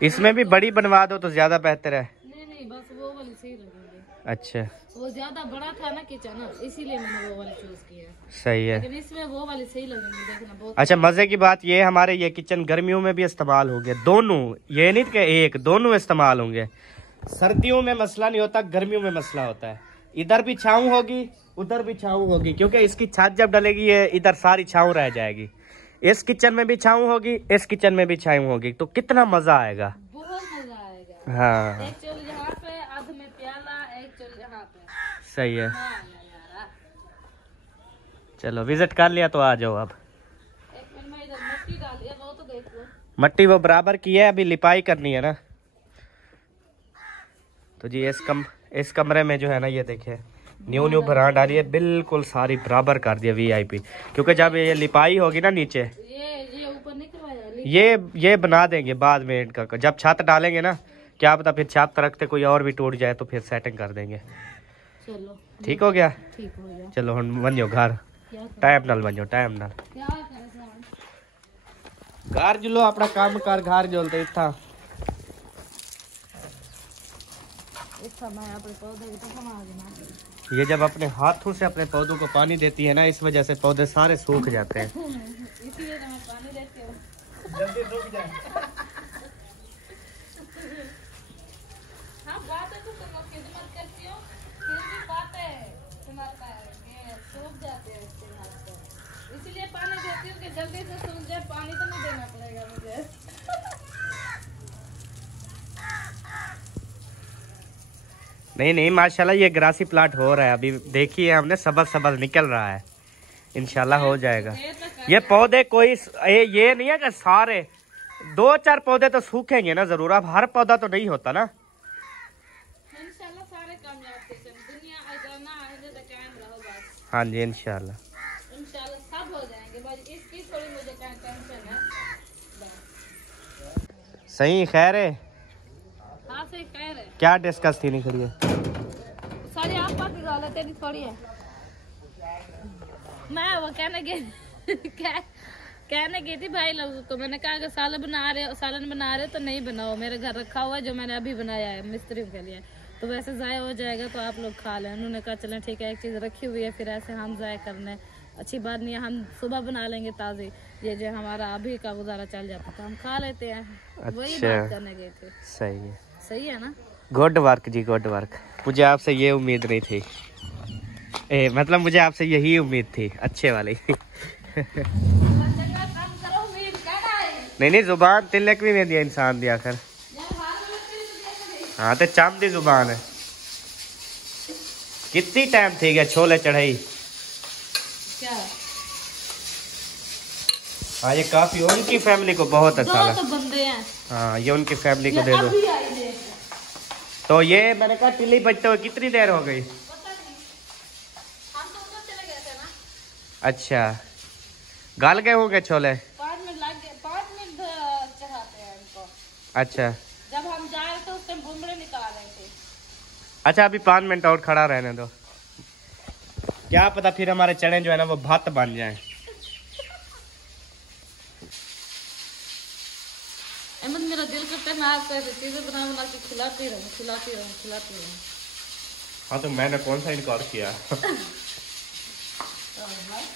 इसमें भी बड़ी बनवा दो तो ज्यादा बेहतर है। नहीं बस वो वाली सही लगेगी। अच्छा वो ज्यादा बड़ा था ना किचन, इसीलिए मैंने वो वाली चूज किया। सही है। लेकिन इसमें वो वाली सही लगेगी, देखना बहुत। अच्छा मजे की बात ये हमारे ये किचन गर्मियों में भी इस्तेमाल होंगे दोनों। ये नहीं कि एक, दोनों इस्तेमाल होंगे। सर्दियों में मसला नहीं होता, गर्मियों में मसला होता है। इधर भी छाँव होगी उधर भी छाँव होगी, क्योंकि इसकी छत जब डलेगी ये इधर सारी छाँव रह जाएगी। इस किचन में भी छाँव होगी, इस किचन में भी छाँव होगी, तो कितना मजा आएगा। बहुत मजा आएगा। हाँ एक चूल यहाँ पे, आध में प्याला, एक चूल यहाँ पे। सही है। हाँ यार। चलो विजिट कर लिया तो आ जाओ अब। एक मिनट में इधर मिट्टी डाली है, वो तो देख लो। मट्टी वो बराबर की है, अभी लिपाई करनी है ना। तो जी इस कमरे में जो है ना ये देखे न्यू भरा डाली है, बिल्कुल सारी बराबर कर दिया वीआईपी। क्योंकि जब ये लिपाई होगी ना नीचे ये ऊपर नहीं करवाया। ये बना देंगे बाद में इनका। जब छत डालेंगे ना क्या पता फिर छत रखते कोई और भी टूट जाए तो फिर सेटिंग कर देंगे। चलो ठीक हो गया। ठीक हो गया। चलो हम बनो घर टाइम नाल बनो टाइम नाल क्या करें घर जुलो अपना काम कर घर जोलते इतना। ये जब अपने हाथों से अपने पौधों को पानी देती है ना, इस वजह से पौधे सारे सूख जाते हैं। इसीलिए तो मैं पानी देती हूँ। जल्दी सूख जाए। हाँ बातें तो तुम खिदमत करती हो, फिर भी बातें तुम्हारा सूख जाते हैं इसके हाथ से। इसीलिए पानी देती हूँ कि जल्दी से सूख जाए। पानी तो नहीं देना पड़ेगा मुझे। नहीं माशाल्लाह ये ग्रासी प्लांट हो रहा है। अभी देखिए हमने सबल निकल रहा है, इंशाल्लाह हो जाएगा। ये पौधे कोई ये नहीं है कि सारे 2-4 पौधे तो सूखेंगे ना जरूर। अब हर पौधा तो नहीं होता ना। इंशाल्लाह सारे कामयाब थे। दुनिया अगर ना आए तो कायम रहो बस। हाँ जी इंशाल्लाह सब हो जाएंगे। बस इसकी थोड़ी मुझे टेंशन है। सही खैर है। हाँ सही कह रहे। क्या डिस्कस थी नहीं खड़ी है सारी आप की गल तेरी थोड़ी है। मैं वो कहने गई थी भाई लोगों को। मैंने कहा अगर सालन बना रहे हो तो नहीं बनाओ, मेरे घर रखा हुआ है जो मैंने अभी बनाया है मिस्त्रियों के लिए, तो वैसे ज़ाया हो जाएगा तो आप लोग खा लें। उन्होंने कहा चलें ठीक है, एक चीज़ रखी हुई है फिर ऐसे हम ज़ाया करने अच्छी बात नहीं है। हम सुबह बना लेंगे ताज़ी, ये जो हमारा अभी का गुजारा चल जाता तो हम खा लेते हैं। वही बात करने गए थे। सही है ना। गुड वर्क जी गुड वर्क। मुझे आपसे ये उम्मीद नहीं थी। मतलब मुझे आपसे यही उम्मीद थी अच्छे वाली। नहीं जुबान तिलक भी नहीं दिया इंसान दिया आखिर। हाँ तो चांदी जुबान है। कितनी टाइम थी गया छोले चढ़ाई। क्या हाँ ये काफी उनकी फैमिली को बहुत अच्छा लगा। तो बंदे हैं। हाँ ये उनकी फैमिली को दे दो। तो ये मैंने कहा टिल्ली बजते हुए कितनी देर हो गई। अच्छा गाल गए होंगे छोले। 5 मिनट लग गए। 5 मिनट चढ़ाते हैं इनको। अच्छा जब हम जा रहे थे उस टाइम बुमड़े निकाल रहे थे। अच्छा अभी 5 मिनट और खड़ा रहने दो, क्या पता फिर हमारे चने जो है ना वो भात बन जाए। अहमद मेरा दिल करता है मैं आपको ऐसी चीजें बना के खिलाती रहूं। हाँ तो मैंने कौन सा इनकार किया।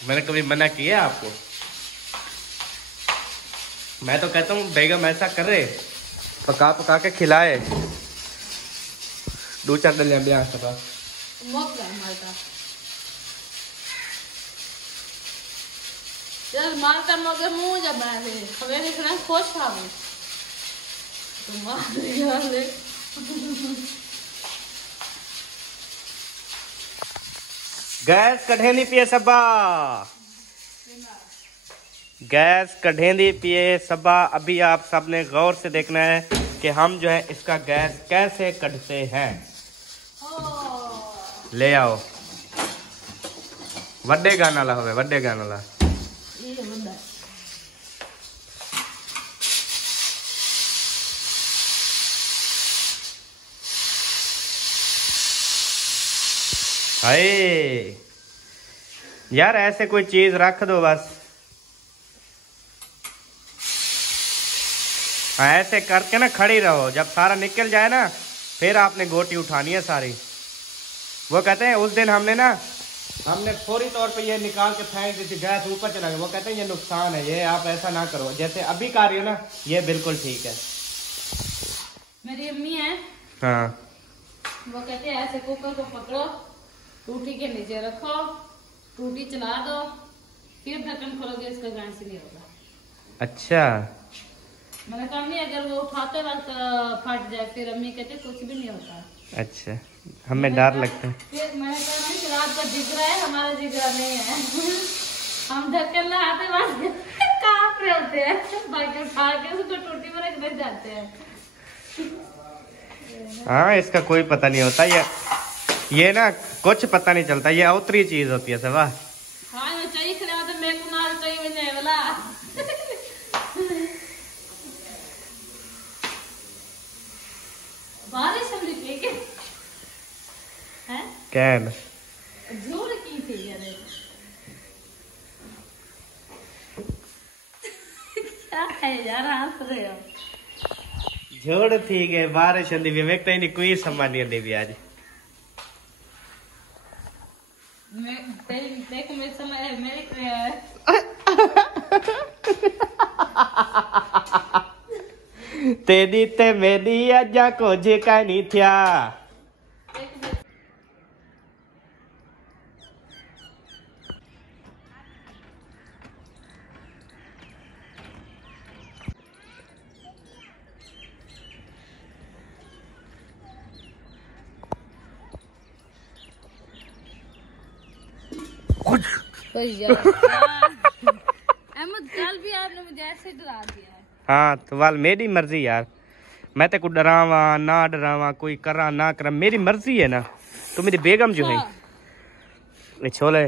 मैंने कभी मना किया आपको। मैं तो कहता हूँ बेगम ऐसा करे पका के खिलाए। 2-4 दिन ब्याह सका मौका है माल्टा यार माल्टा मगे मुंह जब आवे हवे देखना खुश खावे तो मार दिया ले गैस कढ़ेंदी पिए सबा गैस कढ़ेंदी पिए सबा। अभी आप सबने गौर से देखना है कि हम जो है इसका गैस कैसे कढ़ते हैं। ले आओ वड्डे गाना ला होवे वड्डे गाना ला ये बंदा हाय यार ऐसे कोई चीज रख दो बस। ऐसे करके ना खड़ी रहो, जब सारा निकल जाए ना फिर आपने गोटी उठानी है सारी। वो कहते हैं उस दिन हमने फौरी तौर पे ये निकाल के फेंक दी थी, गैस ऊपर चला गया। वो कहते हैं ये नुकसान है, ये आप ऐसा ना करो। जैसे अभी कर रही हो ना ये बिल्कुल ठीक है। मेरी अम्मी है हाँ वो कहते हैं ऐसे कुकर को पकड़ो, टूटी के नीचे रखो, टूटी चला दो, फिर ढक्कन खोलोगे इसका गैस नहीं होगा। अच्छा मैंने कहा अम्मी अगर वो उठाते वक्त फट जाए, फिर अम्मी कहते कुछ भी नहीं होता। अच्छा हमें डर लगता है। फिर मैंने कहा नहीं रात का जिगरा है, हमारा जिगरा नहीं है। हम ढक्कन लगाते वक्त कांप रहे होते हैं, बाकी उठा के उसको टूटी में रख जाते हैं। हाँ इसका कोई पता नहीं होता, ये ना कुछ पता नहीं चलता, ये अवतरी चीज होती है सब। हाँ मैं चाहिए खिला तो मेरे को ना चाहिए बने वाला। बारिश हम लिखे के हैं कैन झूठ की थी यार। क्या है यार हंस रहे हो? झोड़ ठीक है बारिश अंदी भी मैं नहीं कोई सम्मान नहीं अंदी भी आज। मैं देखो मेरे समय मेरे तेरी ते मेरी अजा को जे का नहीं थिया। अहमद कल भी आपने मुझे ऐसे डरा दिया है। हाँ तो वाल मेरी मर्जी यार, मैं ते को डरावा ना डरावा, कोई करा ना करा मेरी मर्जी है ना। तो मेरी बेगम जो है ये छोले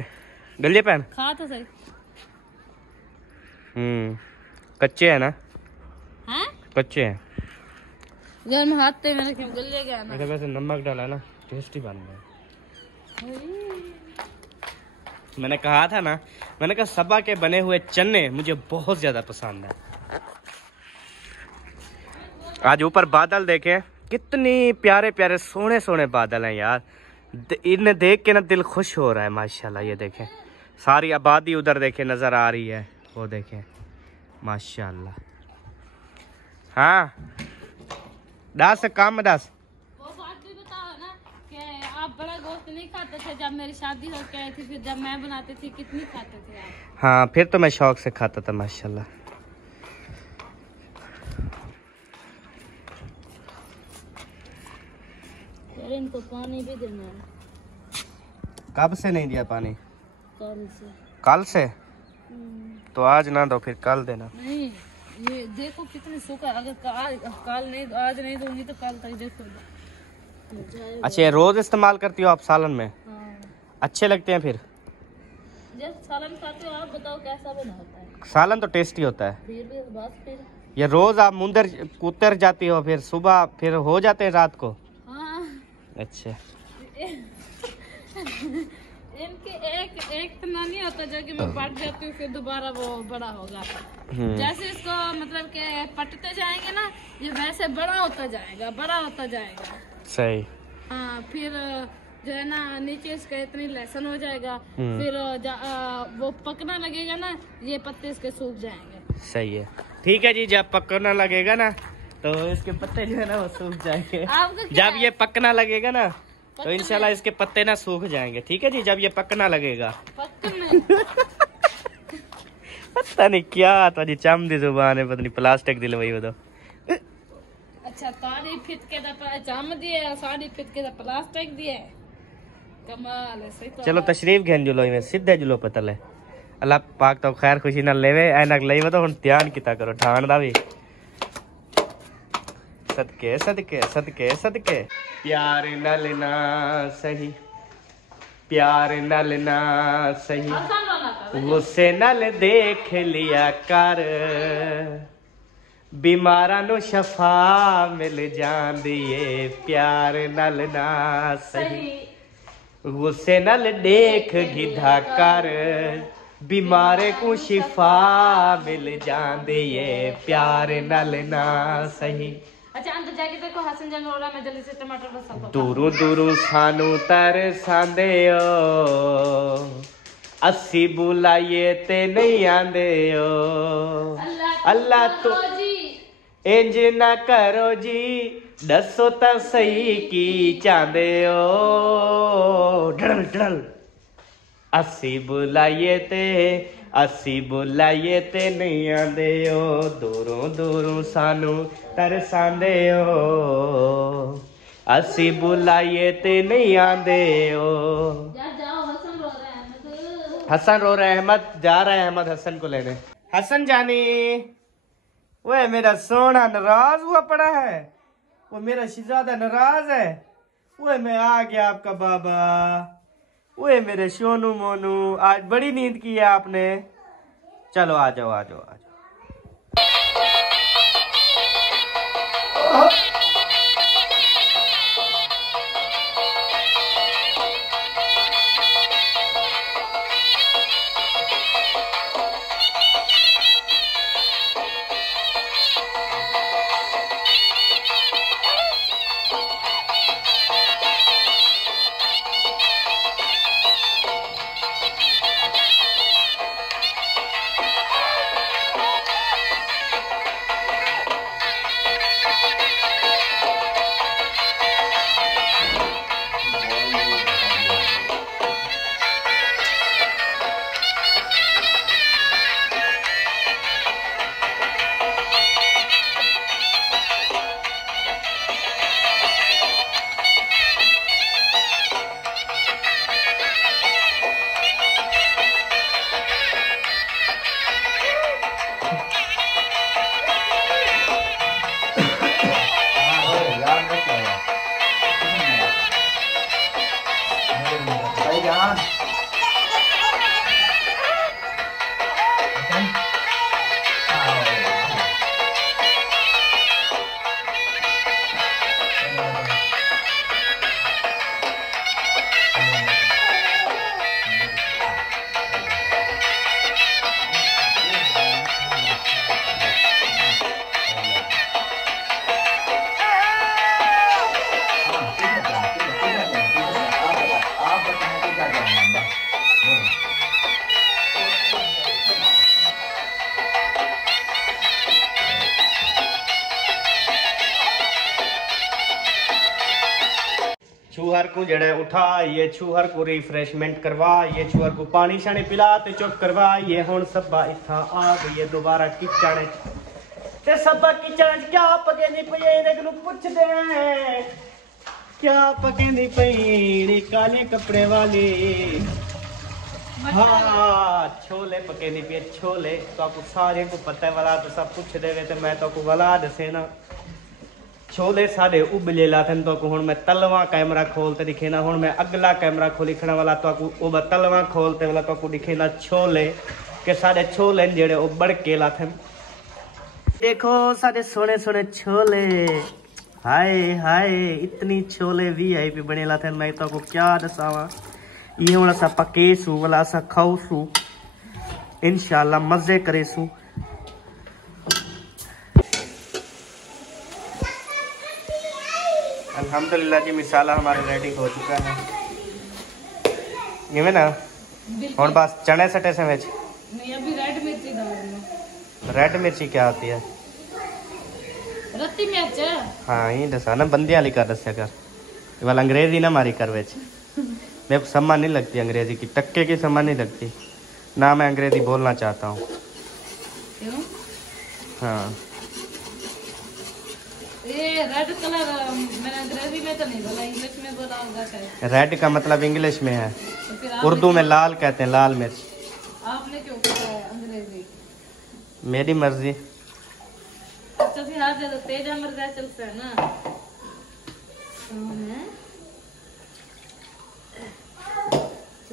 गले पैन खा तो सही। कच्चे है ना? हैं कच्चे हैं यार मैं हाथ पे मेरे क्यों गले गया ना। वैसे नमक डाला ना टेस्टी बन गया। मैंने कहा था ना, मैंने कहा सबा के बने हुए चने मुझे बहुत ज्यादा पसंद है। आज ऊपर बादल देखे कितनी प्यारे प्यारे सोने सोने बादल हैं यार, इन्हें देख के ना दिल खुश हो रहा है माशाल्लाह। ये देखें सारी आबादी उधर देखे नजर आ रही है, वो देखें माशाल्लाह। हाँ दस काम दस वो बात भी बताओ ना कि आप बड़ा गोश्त नहीं खाते थे जब मेरी शादी हो के आई थी, फिर जब मैं बनाती थी कितनी खाते थे आप? हाँ फिर तो मैं शौक से खाता था माशाल्लाह। यार इनको पानी भी देना है। कब से नहीं दिया पानी? कल से। कल से? तो आज ना दो फिर कल देना। नहीं ये देखो कितने सूखा, अगर कल नहीं आज नहीं दूंगी तो कल तक देखो। अच्छा ये रोज इस्तेमाल करती हो आप सालन में? हाँ। अच्छे लगते हैं फिर? जब सालन खाते हो आप बताओ कैसा बना होता है? सालन तो टेस्टी होता है। फिर भी बस फिर ये रोज आप मुंदर उतर जाती हो फिर सुबह फिर हो जाते हैं रात को? हाँ। अच्छा इनके एक तो ना नहीं होता जो कि मैं पट जाती हूँ फिर दोबारा वो बड़ा होगा। जैसे इसको मतलब के पटते जाएंगे ना ये वैसे बड़ा होता जाएगा, बड़ा होता जाएगा। सही। हाँ फिर जो है ना नीचे इसका इतनी लहसुन हो जाएगा, फिर वो पकना लगेगा ना ये पत्ते इसके सूख जाएंगे। सही है ठीक है जी। जब पकना लगेगा ना तो इसके पत्ते जो है ना वो सूख जाएंगे। जब ये पकना लगेगा ना तो इंशाल्लाह इसके पत्ते ना सूख जाएंगे, ठीक है जी, जब ये पकना लगेगा। पता नहीं क्या था जी, चमदी जुबान है, पता नहीं प्लास्टिक दिल वही बताओ। अच्छा तारी फिट के चम दिए, साड़ी फिट के प्लास्टिक दिए, कमाल है सही। तो चलो तशरीफ घेन जुलो में सीधे जुलो पतल है। अल्लाह पाक तो खैर खुशी ना लेवे, ऐनक ले तो हुन ध्यान किता करो ठाण दा भी। सदके सदके सदके सदके प्यार न लेना सही, प्यार न लेना सही, गुस्से नाल देख लिया कर, बीमारा नु शफा मिल जांदी है, प्यार नाल ना सही, गुस्से नाल देख गिधा कर, बीमारे को शिफा मिल जांदी है, प्यार नाल ना सही। अच्छा अंदर जाके देखो हसन जंग हो रहा, मैं जल्दी से टमाटर बस सब दूरू दूरू सानू तरसांदे ओ, अस्सी बुलाइए ते नहीं आंदे ओ, अल्लाह तो इंज ना करो जी, दसो तो सही की चाहते हो, ढल ढल अस्सी बुलाइए ते नहीं आंदे हो, दूरों दूरों सानू तरसांदे हो, अस्सी बुलाइए ते नहीं आंदे हो। यार जाओ, हसन रो रहा है, हसन रो रहा है, अहमद जा रहा है, अहमद हसन को लेने। हसन जानी, वो मेरा सोना नाराज हुआ पड़ा है, वो मेरा शहजादा नाराज है, वो मैं आ गया आपका बाबा, वो मेरे सोनू मोनू, आज बड़ी नींद की है आपने, चलो आ जाओ आ जाओ आ जाओ। छूहर को जड़े उठा, ये छूहर को रिफ्रेशमेंट करवा, ये छूहर को पानी शानी पिला ते चुप करवा, ये हुन सबा इत्था आ गई दोबारा किचन ते सबा किचन क्या पकेंदी पई इहदे कोल पुछदे क्या पकेंदी पई काले कपड़े वाली। हाँ छोले पकेंदी पई छोले, तो आपको सारे को पता है वाला तो सब पूछ देवे ते मैं तो को वाला दसे ना छोले साढ़े उबले लाथन तो हुन मैं तलवा कैमरा खोलते दिखे ना, हुन मैं अगला कैमरा खोलिखण वाला तो उब तलवा खोलते वाला तो दिखे ना छोले के साढ़े छोले जेड़े उबड़ के लाथन। देखो साढ़े सोने सोने छोले, हाय हाय इतनी छोले VIP बने लाथन, मैं तो क्या दसावा। ये हुन असा पके सू वाला असा खाऊ सू, इंशाल्लाह मजे करे सू। अल्हम्दुलिल्लाह जी मिसाला हमारे रेडी हो चुका है, ये ना और बस चने सटे से वेच नहीं अभी रेड मिर्ची डालना। रेड मिर्ची क्या होती है? रत्ती मिर्च। हाँ ये दसा ना बंदी वाली का दस्या कर। वाला अंग्रेजी ना मारी करवे मेरे को सम्मान नहीं लगती अंग्रेजी की, टक्के की सम्मान नहीं लगती ना, मैं अंग्रेजी बोलना चाहता हूँ। क्यों? हाँ ये रेड कलर मैंने अंग्रेजी में तो नहीं बोला, इंग्लिश में बोला होगा शायद। रेड का मतलब इंग्लिश में है, तो फिर उर्दू में लाल कहते हैं, लाल मिर्च। आपने क्यों कहा है अंग्रेजी? मेरी मर्जी। अच्छा फिर हाथ ज्यादा तेज मर्जा चलता है ना।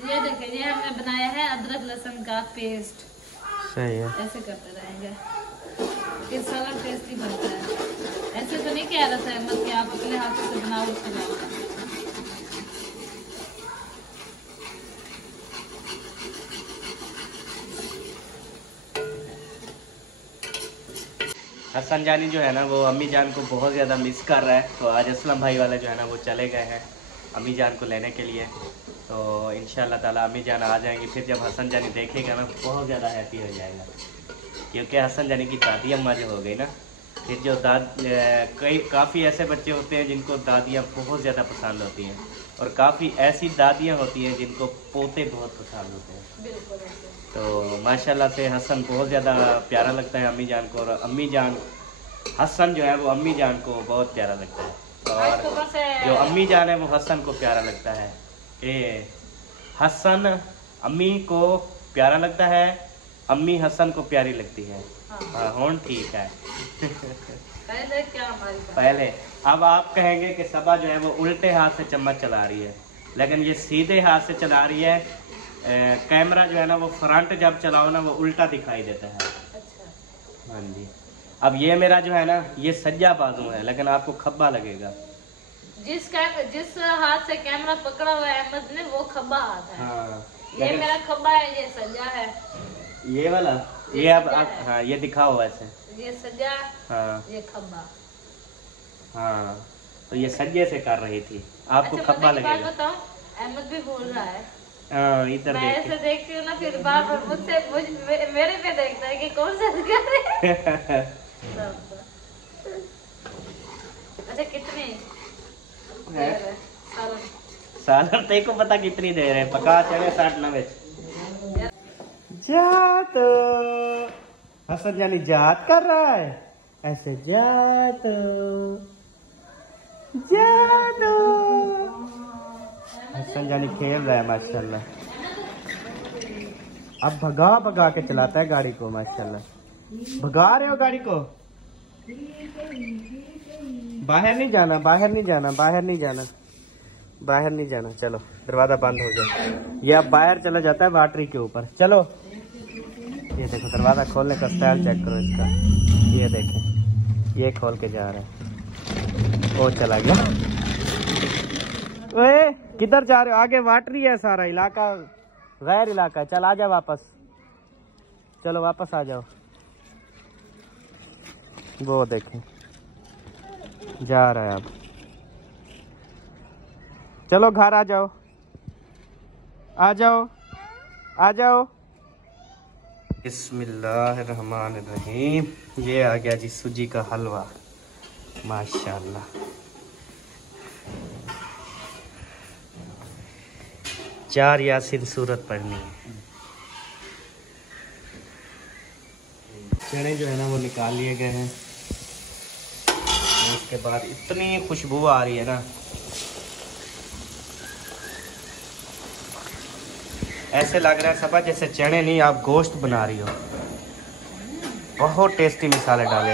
ये देखिए, ये हमने बनाया है अदरक लहसुन का पेस्ट। सही है। ऐसे करते रहेंगे फिर सलाद टेस्टी बनता है। ऐसे तो नहीं कह रहा था मत कि आप अपने हाथों से बनाओ उसके बाद। हसन जानी जो है ना वो अम्मी जान को बहुत ज़्यादा मिस कर रहा है, तो आज असलम भाई वाले जो है ना वो चले गए हैं अम्मी जान को लेने के लिए। तो इंशाल्लाह ताला अम्मी जान आ जाएंगी, फिर जब हसन जानी देखेगा ना बहुत ज़्यादा हैप्पी हो जाएगा, क्योंकि हसन जानी की दादी अम्मा जो हो गई ना, फिर जो काफ़ी ऐसे बच्चे होते हैं जिनको दादियाँ बहुत ज़्यादा पसंद होती हैं, और काफ़ी ऐसी दादियाँ होती हैं जिनको पोते बहुत पसंद होते हैं। तो माशाल्लाह से हसन बहुत ज़्यादा प्यारा लगता है अम्मी जान को, और अम्मी जान हसन जो है वो अम्मी जान को बहुत प्यारा लगता है, और जो अम्मी जान है वो हसन को प्यारा लगता है। ये हसन अम्मी को प्यारा लगता है, अम्मी हसन को प्यारी लगती है। हाँ होन ठीक है। पहले क्या हमारी बात? पहले अब आप कहेंगे कि सबा जो है वो उल्टे हाथ से चम्मच चला रही है, लेकिन ये सीधे हाथ से चला रही है। कैमरा जो है ना वो फ्रंट जब चलाओ ना वो उल्टा दिखाई देता है। अच्छा। हाँ जी। अब ये मेरा जो है ना ये सज्जा बाजू है, लेकिन आपको खब्बा लगेगा। जिस हाथ से कैमरा पकड़ा हुआ है अहमद ने वो खब्बा हाथ है। हाँ ये मेरा खब्बा है, ये सज्जा है। ये वाला ये अब हाँ ये दिखाओ ऐसे, ये सज्जा, हाँ ये खब्बा। हाँ तो ये सज्जे से कर रही थी, आपको अच्छा, खब्बा मैं एक बात लगेगा। बताऊं, अहमद भी बोल रहा है। हाँ इधर मैं ऐसे देखिए। देखती हूँ ना, फिर बार बार मेरे पे देखता है कि कौन सा कर रहे हैं। अच्छा कितने है? सालन? सालर तेरे को पता कितनी देर है, पका चले 60-90। जात हसन जानी जात कर रहा है ऐसे, जात जात हसन जानी खेल रहा है माशाल्लाह। अब भगा भगा के चलाता है गाड़ी को माशाल्लाह। भगा रहे हो गाड़ी को? बाहर नहीं जाना, बाहर नहीं जाना, बाहर नहीं जाना, बाहर नहीं जाना। चलो दरवाजा बंद हो गया, ये अब बाहर चला जाता है बैटरी के ऊपर। चलो ये देखो दरवाजा खोलने का स्टाइल चेक करो इसका, ये देखो ये खोल के जा रहा है, वो चला गया। ओए किधर जा रहे हो? आगे बैटरी है, सारा इलाका गैर इलाका है। चल आ जाओ वापस, चलो वापस आ जाओ। वो देखें जा रहा है अब, चलो घर आ जाओ, आ जाओ, आ जाओ। बिस्मिल्लाहिर्रहमानिर्रहीम। ये आ गया जी सूजी का हलवा माशाल्लाह। चार यासीन सूरत पढ़नी है। चने जो है ना वो निकाल लिए गए हैं, उसके बाद इतनी खुशबू आ रही है ना, ऐसे लग रहा है सबा जैसे चने नहीं आप गोश्त बना रही हो। बहुत टेस्टी मसाले डाले।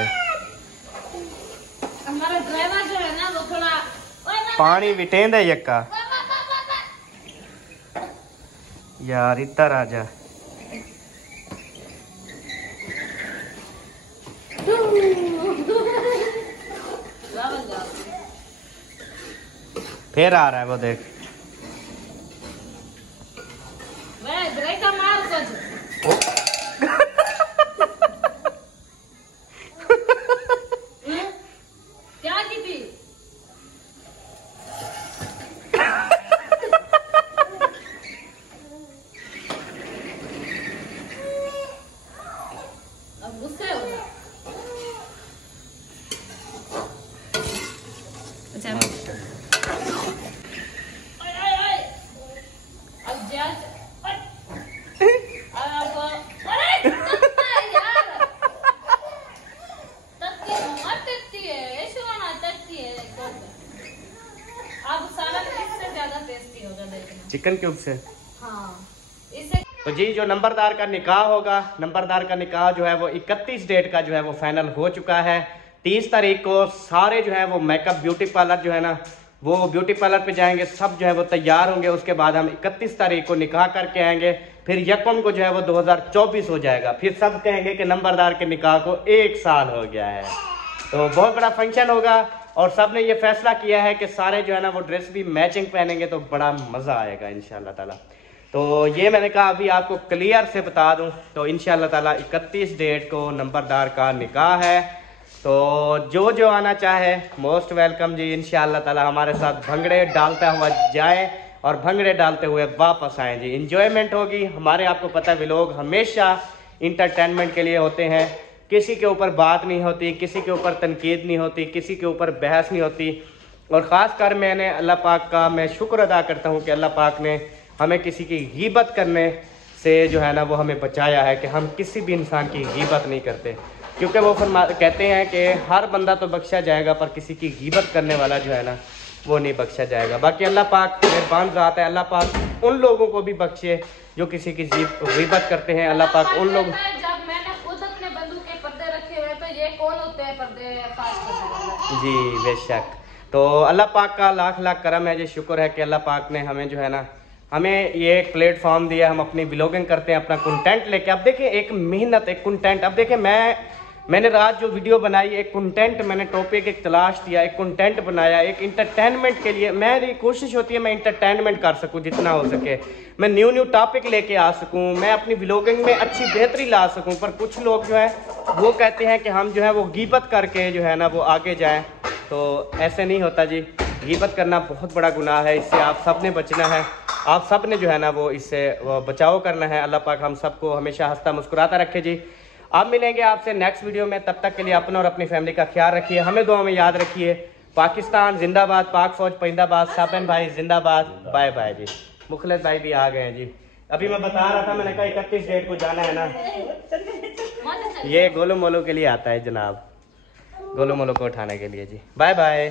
हमारा ड्राइवर जो है ना वो थोड़ा पानी विटेंद है यक्का यार, इधर आ जा। फिर आ रहा है वो देख। ब्रेक मार कुछ। क्या की थी? अब गुस्से हो गया। अच्छा चिकन क्यूब से। हाँ इससे तो जी जो नंबरदार का निकाह होगा, नंबरदार का निकाह जो है वो 31 डेट का जो है वो फाइनल हो चुका है। 30 तारीख को सारे जो है वो मेकअप ब्यूटी पार्लर जो है ना वो ब्यूटी पार्लर पे जाएंगे, सब जो है वो तैयार होंगे। उसके बाद हम 31 तारीख को निकाह करके आएंगे, फिर यकम को जो है वो 2024 हो जाएगा। फिर सब कहेंगे कि नंबरदार के निकाह को 1 साल हो गया है। तो बहुत बड़ा फंक्शन होगा और सब ने ये फैसला किया है कि सारे जो है ना वो ड्रेस भी मैचिंग पहनेंगे तो बड़ा मज़ा आएगा इंशाल्लाह ताला। तो ये मैंने कहा अभी आपको क्लियर से बता दूं। तो इंशाल्लाह ताला 31 डेट को नंबरदार का निकाह है। तो जो आना चाहे मोस्ट वेलकम जी। इंशाल्लाह ताला हमारे साथ भंगड़े डालता हुआ जाए और भंगड़े डालते हुए वापस आए जी। इंजॉयमेंट होगी। हमारे आपको पता है व्लॉग हमेशा इंटरटेनमेंट के लिए होते हैं। किसी के ऊपर बात नहीं होती, किसी के ऊपर तनकीद नहीं होती, किसी के ऊपर बहस नहीं होती। और ख़ास कर मैंने अल्लाह पाक का मैं शुक्र अदा करता हूँ कि अल्लाह पाक ने हमें किसी की गीबत करने से जो है ना वो हमें बचाया है कि हम किसी भी इंसान की गीबत नहीं करते। क्योंकि वो कहते हैं कि हर बंदा तो बख्शा जाएगा पर किसी की गीबत करने वाला जो है ना वो नहीं बख्शा जाएगा। बाकी अल्लाह पाक मेहरबान ज़ात है। अल्लाह पाक उन लोगों को भी बख्शे जो किसी की गीबत करते हैं। अल्लाह पाक उन लोग जब मैंने खुद अपने बंधु के पर्दे रखे हुए तो ये कौन होते हैं पर्दे फाश करने वाले? जी बेशक। तो अल्लाह पाक का लाख लाख करम है जी। शुक्र है कि अल्लाह पाक ने हमें जो है ना हमें ये एक प्लेटफॉर्म दिया। हम अपनी ब्लॉगिंग करते हैं, अपना कंटेंट लेके। अब देखिए एक मेहनत, एक कंटेंट। अब देखिए मैंने रात जो वीडियो बनाई, एक कंटेंट मैंने टॉपिक एक तलाश किया, एक कंटेंट बनाया, एक इंटरटेनमेंट के लिए। मेरी कोशिश होती है मैं इंटरटेनमेंट कर सकूं जितना हो सके, मैं न्यू टॉपिक लेके आ सकूं, मैं अपनी व्लॉगिंग में अच्छी बेहतरी ला सकूं। पर कुछ लोग जो है वो कहते हैं कि हम जो है वो गीबत करके जो है ना वो आगे जाएं। तो ऐसे नहीं होता जी। गीबत करना बहुत बड़ा गुनाह है, इससे आप सब ने बचना है। आप सब ने जो है ना वो इससे बचाव करना है। अल्लाह पाक हम सबको हमेशा हंसता मुस्कुराता रखे जी। आप मिलेंगे आपसे नेक्स्ट वीडियो में। तब तक के लिए अपना और अपनी फैमिली का ख्याल रखिए, हमें दुआ में याद रखिए। पाकिस्तान जिंदाबाद, पाक फौज परिंदाबाद, साबिन भाई जिंदाबाद। बाय बाय जी। मुखलिस भाई भी आ गए हैं जी। अभी मैं बता रहा था, मैंने कहा 31 डेट को जाना है ना। ये गोलू मोलू के लिए आता है जनाब, गोलू मोलू को उठाने के लिए जी। Bye bye.